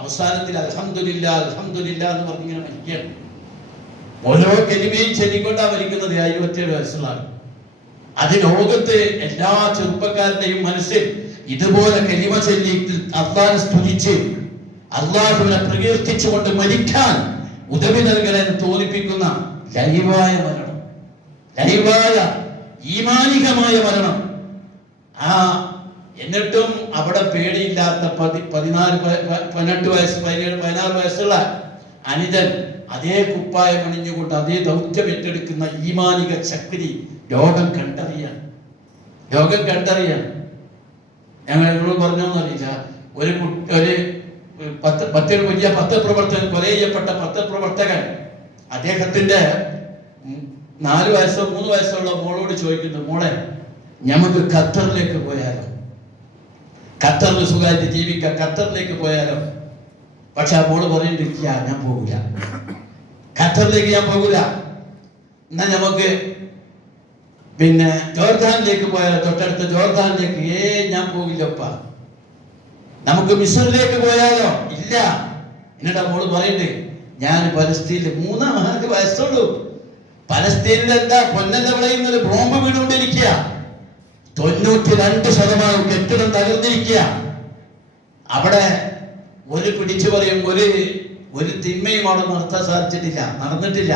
അവസാനത്തിൽ അൽഹംദുലില്ലാ അൽഹംദുലില്ലാ എന്ന് പറഞ്ഞ് ഇങ്ങനെ മരിക്കുകയാണ്. ഓരോ കലിമയും ചൊല്ലിക്കൊണ്ടാ മരിക്കുന്നത്. 27 വയസ്സുള്ള ആൾ. അത് ലോകത്ത് എല്ലാ ചെറുപ്പക്കാരുടെയും മനസ്സിൽ ഇതുപോലെ കലിമ ചൊല്ലി അള്ളാഹുവിനെ സ്തുതിച്ച് അള്ളാഹുവിനെ പ്രകീർത്തിച്ചുകൊണ്ട് മരിക്കാൻ ഉദവി നൽകലെന്ന് തോന്നിപ്പിക്കുന്ന ലൈവായ മരണം, ലൈവായ ഈമാനികമായ മരണം. എന്നിട്ടും അവിടെ പേടിയില്ലാത്ത 18 വയസ്സ് 16 വയസ്സുള്ള അനിതൻ അതേ കുപ്പായം അണിഞ്ഞുകൊണ്ട് അതേ ദൗത്യം ഏറ്റെടുക്കുന്ന ഈമാനിക ശക്തി ലോകം കണ്ടറിയാൻ. ഞങ്ങൾ എന്നോട് പറഞ്ഞോന്നറിയില്ല, ഒരു വലിയ പത്രപ്രവർത്തകൻ, കൊല ചെയ്യപ്പെട്ട പത്രപ്രവർത്തകൻ അദ്ദേഹത്തിന്റെ 4 വയസ്സോ 3 വയസ്സുള്ള മോളോട് ചോദിക്കുന്നു, മോളെ നമുക്ക് ഖത്തറിലേക്ക് പോയാലോ, ഖത്തറിൽ സുഖമായിട്ട് ജീവിക്കാം, ഖത്തറിലേക്ക് പോയാലോ? പക്ഷെ ആ മോള് പറയുന്നില്ല, ഞാൻ പോകില്ല, ഖത്തറിലേക്ക് ഞാൻ പോകില്ല. എന്നാ നമുക്ക് പിന്നെ ജോർദാനിലേക്ക് പോയാലോ, തൊട്ടടുത്ത ജോർദാനിലേക്ക്? ഞാൻ പോകില്ലപ്പ. നമുക്ക് മിസ്രിലേക്ക് പോയാലോ? ഇല്ല. എന്നിട്ടാ മോള് പറയുന്നത്, ഞാൻ പലസ്തീനിൽ 3-4 വയസ്സുള്ളൂ, പലസ്തീനിൽ എന്താ പൊന്നെന്ത വിളയുന്നത്? ബോംബ് വീണുകൊണ്ടിരിക്കുക, 92% കെട്ടിടം തകർന്നിരിക്കുക. അവിടെ ഒരു പിടിച്ചു പറയും ഒരു തിന്മയും അവിടെ നടത്താൻ സാധിച്ചിട്ടില്ല, നടന്നിട്ടില്ല.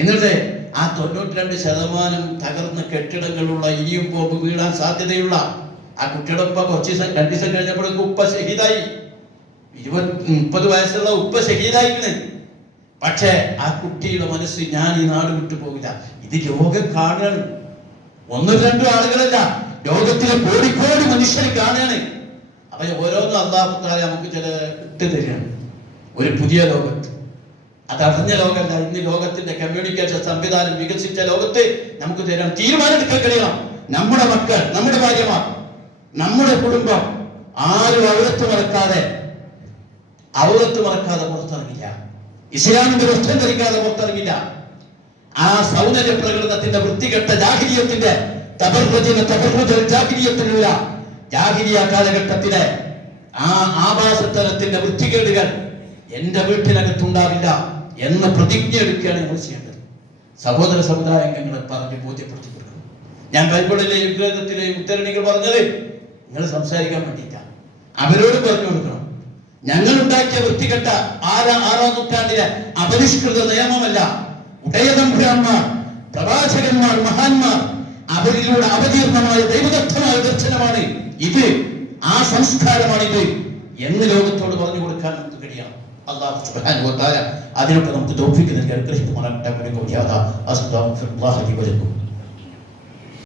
എന്നിട്ട് ആ 92% തകർന്ന കെട്ടിടങ്ങളുള്ള ഇനിയും ബോംബ് വീഴാൻ സാധ്യതയുള്ള ആ കുട്ടിയുടെ ഉപ്പ 2 ദിവസം കഴിഞ്ഞപ്പോഴേക്കും ഉപ്പ ഷഹീദായി. 20-30 വയസ്സുള്ള ഉപ്പ ഷഹീദായിന്ന്. പക്ഷേ ആ കുട്ടിയുടെ മനസ്സ്, ഞാൻ ഈ നാട് വിട്ടു പോകില്ല. ഇത് ലോകം കാണാണ്, 1-2 ആളുകളല്ല, ലോകത്തിലെ കോടിക്കോടി മനുഷ്യരെ കാണാണ്. അപ്പൊ ഓരോന്നും അല്ലാഹു തആല നമുക്ക് ചില ഇട്ട് തരികയാണ്. ഒരു പുതിയ ലോകത്ത്, അതറിഞ്ഞ ലോകമല്ല, ഇന്ന് ലോകത്തിന്റെ കമ്മ്യൂണിക്കേഷൻ സംവിധാനം വികസിച്ച ലോകത്ത് നമുക്ക് തരാൻ തീരുമാനമെടുക്കാൻ കഴിയണം. നമ്മുടെ മക്കൾ, നമ്മുടെ ഭാര്യമാർ, നമ്മുടെ കുടുംബം ആരും ഔറത്ത് മറക്കാതെ പുറത്തിറങ്ങില്ല, ഇസ്ലാമിന്റെ വസ്ത്രം ധരിക്കാതെ പുറത്തിറങ്ങില്ല. ആ സൗന്ദര്യ പ്രകടനത്തിന്റെ വൃത്തികെട്ട ജാഹിലിയത്തിന്റെ ജാഹിലിയത്തിലുള്ള ജാഹിലിയ കാലഘട്ടത്തിലെ ആ ആഭാസത്തരത്തിന്റെ വൃത്തികേടുകൾ എന്റെ വീട്ടിനകത്തുണ്ടാവില്ല എന്ന് പ്രതിജ്ഞ എടുക്കുകയാണ് നമ്മൾ ചെയ്യേണ്ടത്. സഹോദര സമുദായങ്ങളെ പറഞ്ഞ് ബോധ്യപ്പെടുത്തി കൊടുക്കണം. ഞാൻ ബൈബിളിലെയും ഗ്രന്ഥത്തിലെയും ഉദ്ധരണികൾ പറഞ്ഞത് നിങ്ങൾ സംസാരിക്കാൻ വേണ്ടിയിട്ടാണ്. അവരോട് പറഞ്ഞു കൊടുക്കണം. ഞങ്ങൾ ഉണ്ടാക്കിയ വൃത്തികെട്ട ആറാം നൂറ്റാണ്ടിലെ അപരിഷ്കൃത നിയമമല്ല. ഉടയതമ്പുരാന്മാർ, പ്രവാചകന്മാർ, മഹാന്മാർ അവരിലൂടെ അവതീർണമായ ദൈവദത്തമായ ദർശനമാണ് ഇത്, ആ സംസ്കാരമാണിത് എന്ന് ലോകത്തോട് പറഞ്ഞു കൊടുക്കാൻ നമുക്ക് കഴിയണം. അല്ലാഹു സുബ്ഹാനഹു വ തആല അതിനൊക്കെ നമുക്ക് തൗഫീഖ് നൽകി അനുഗ്രഹിക്കുമാറാകട്ടെ.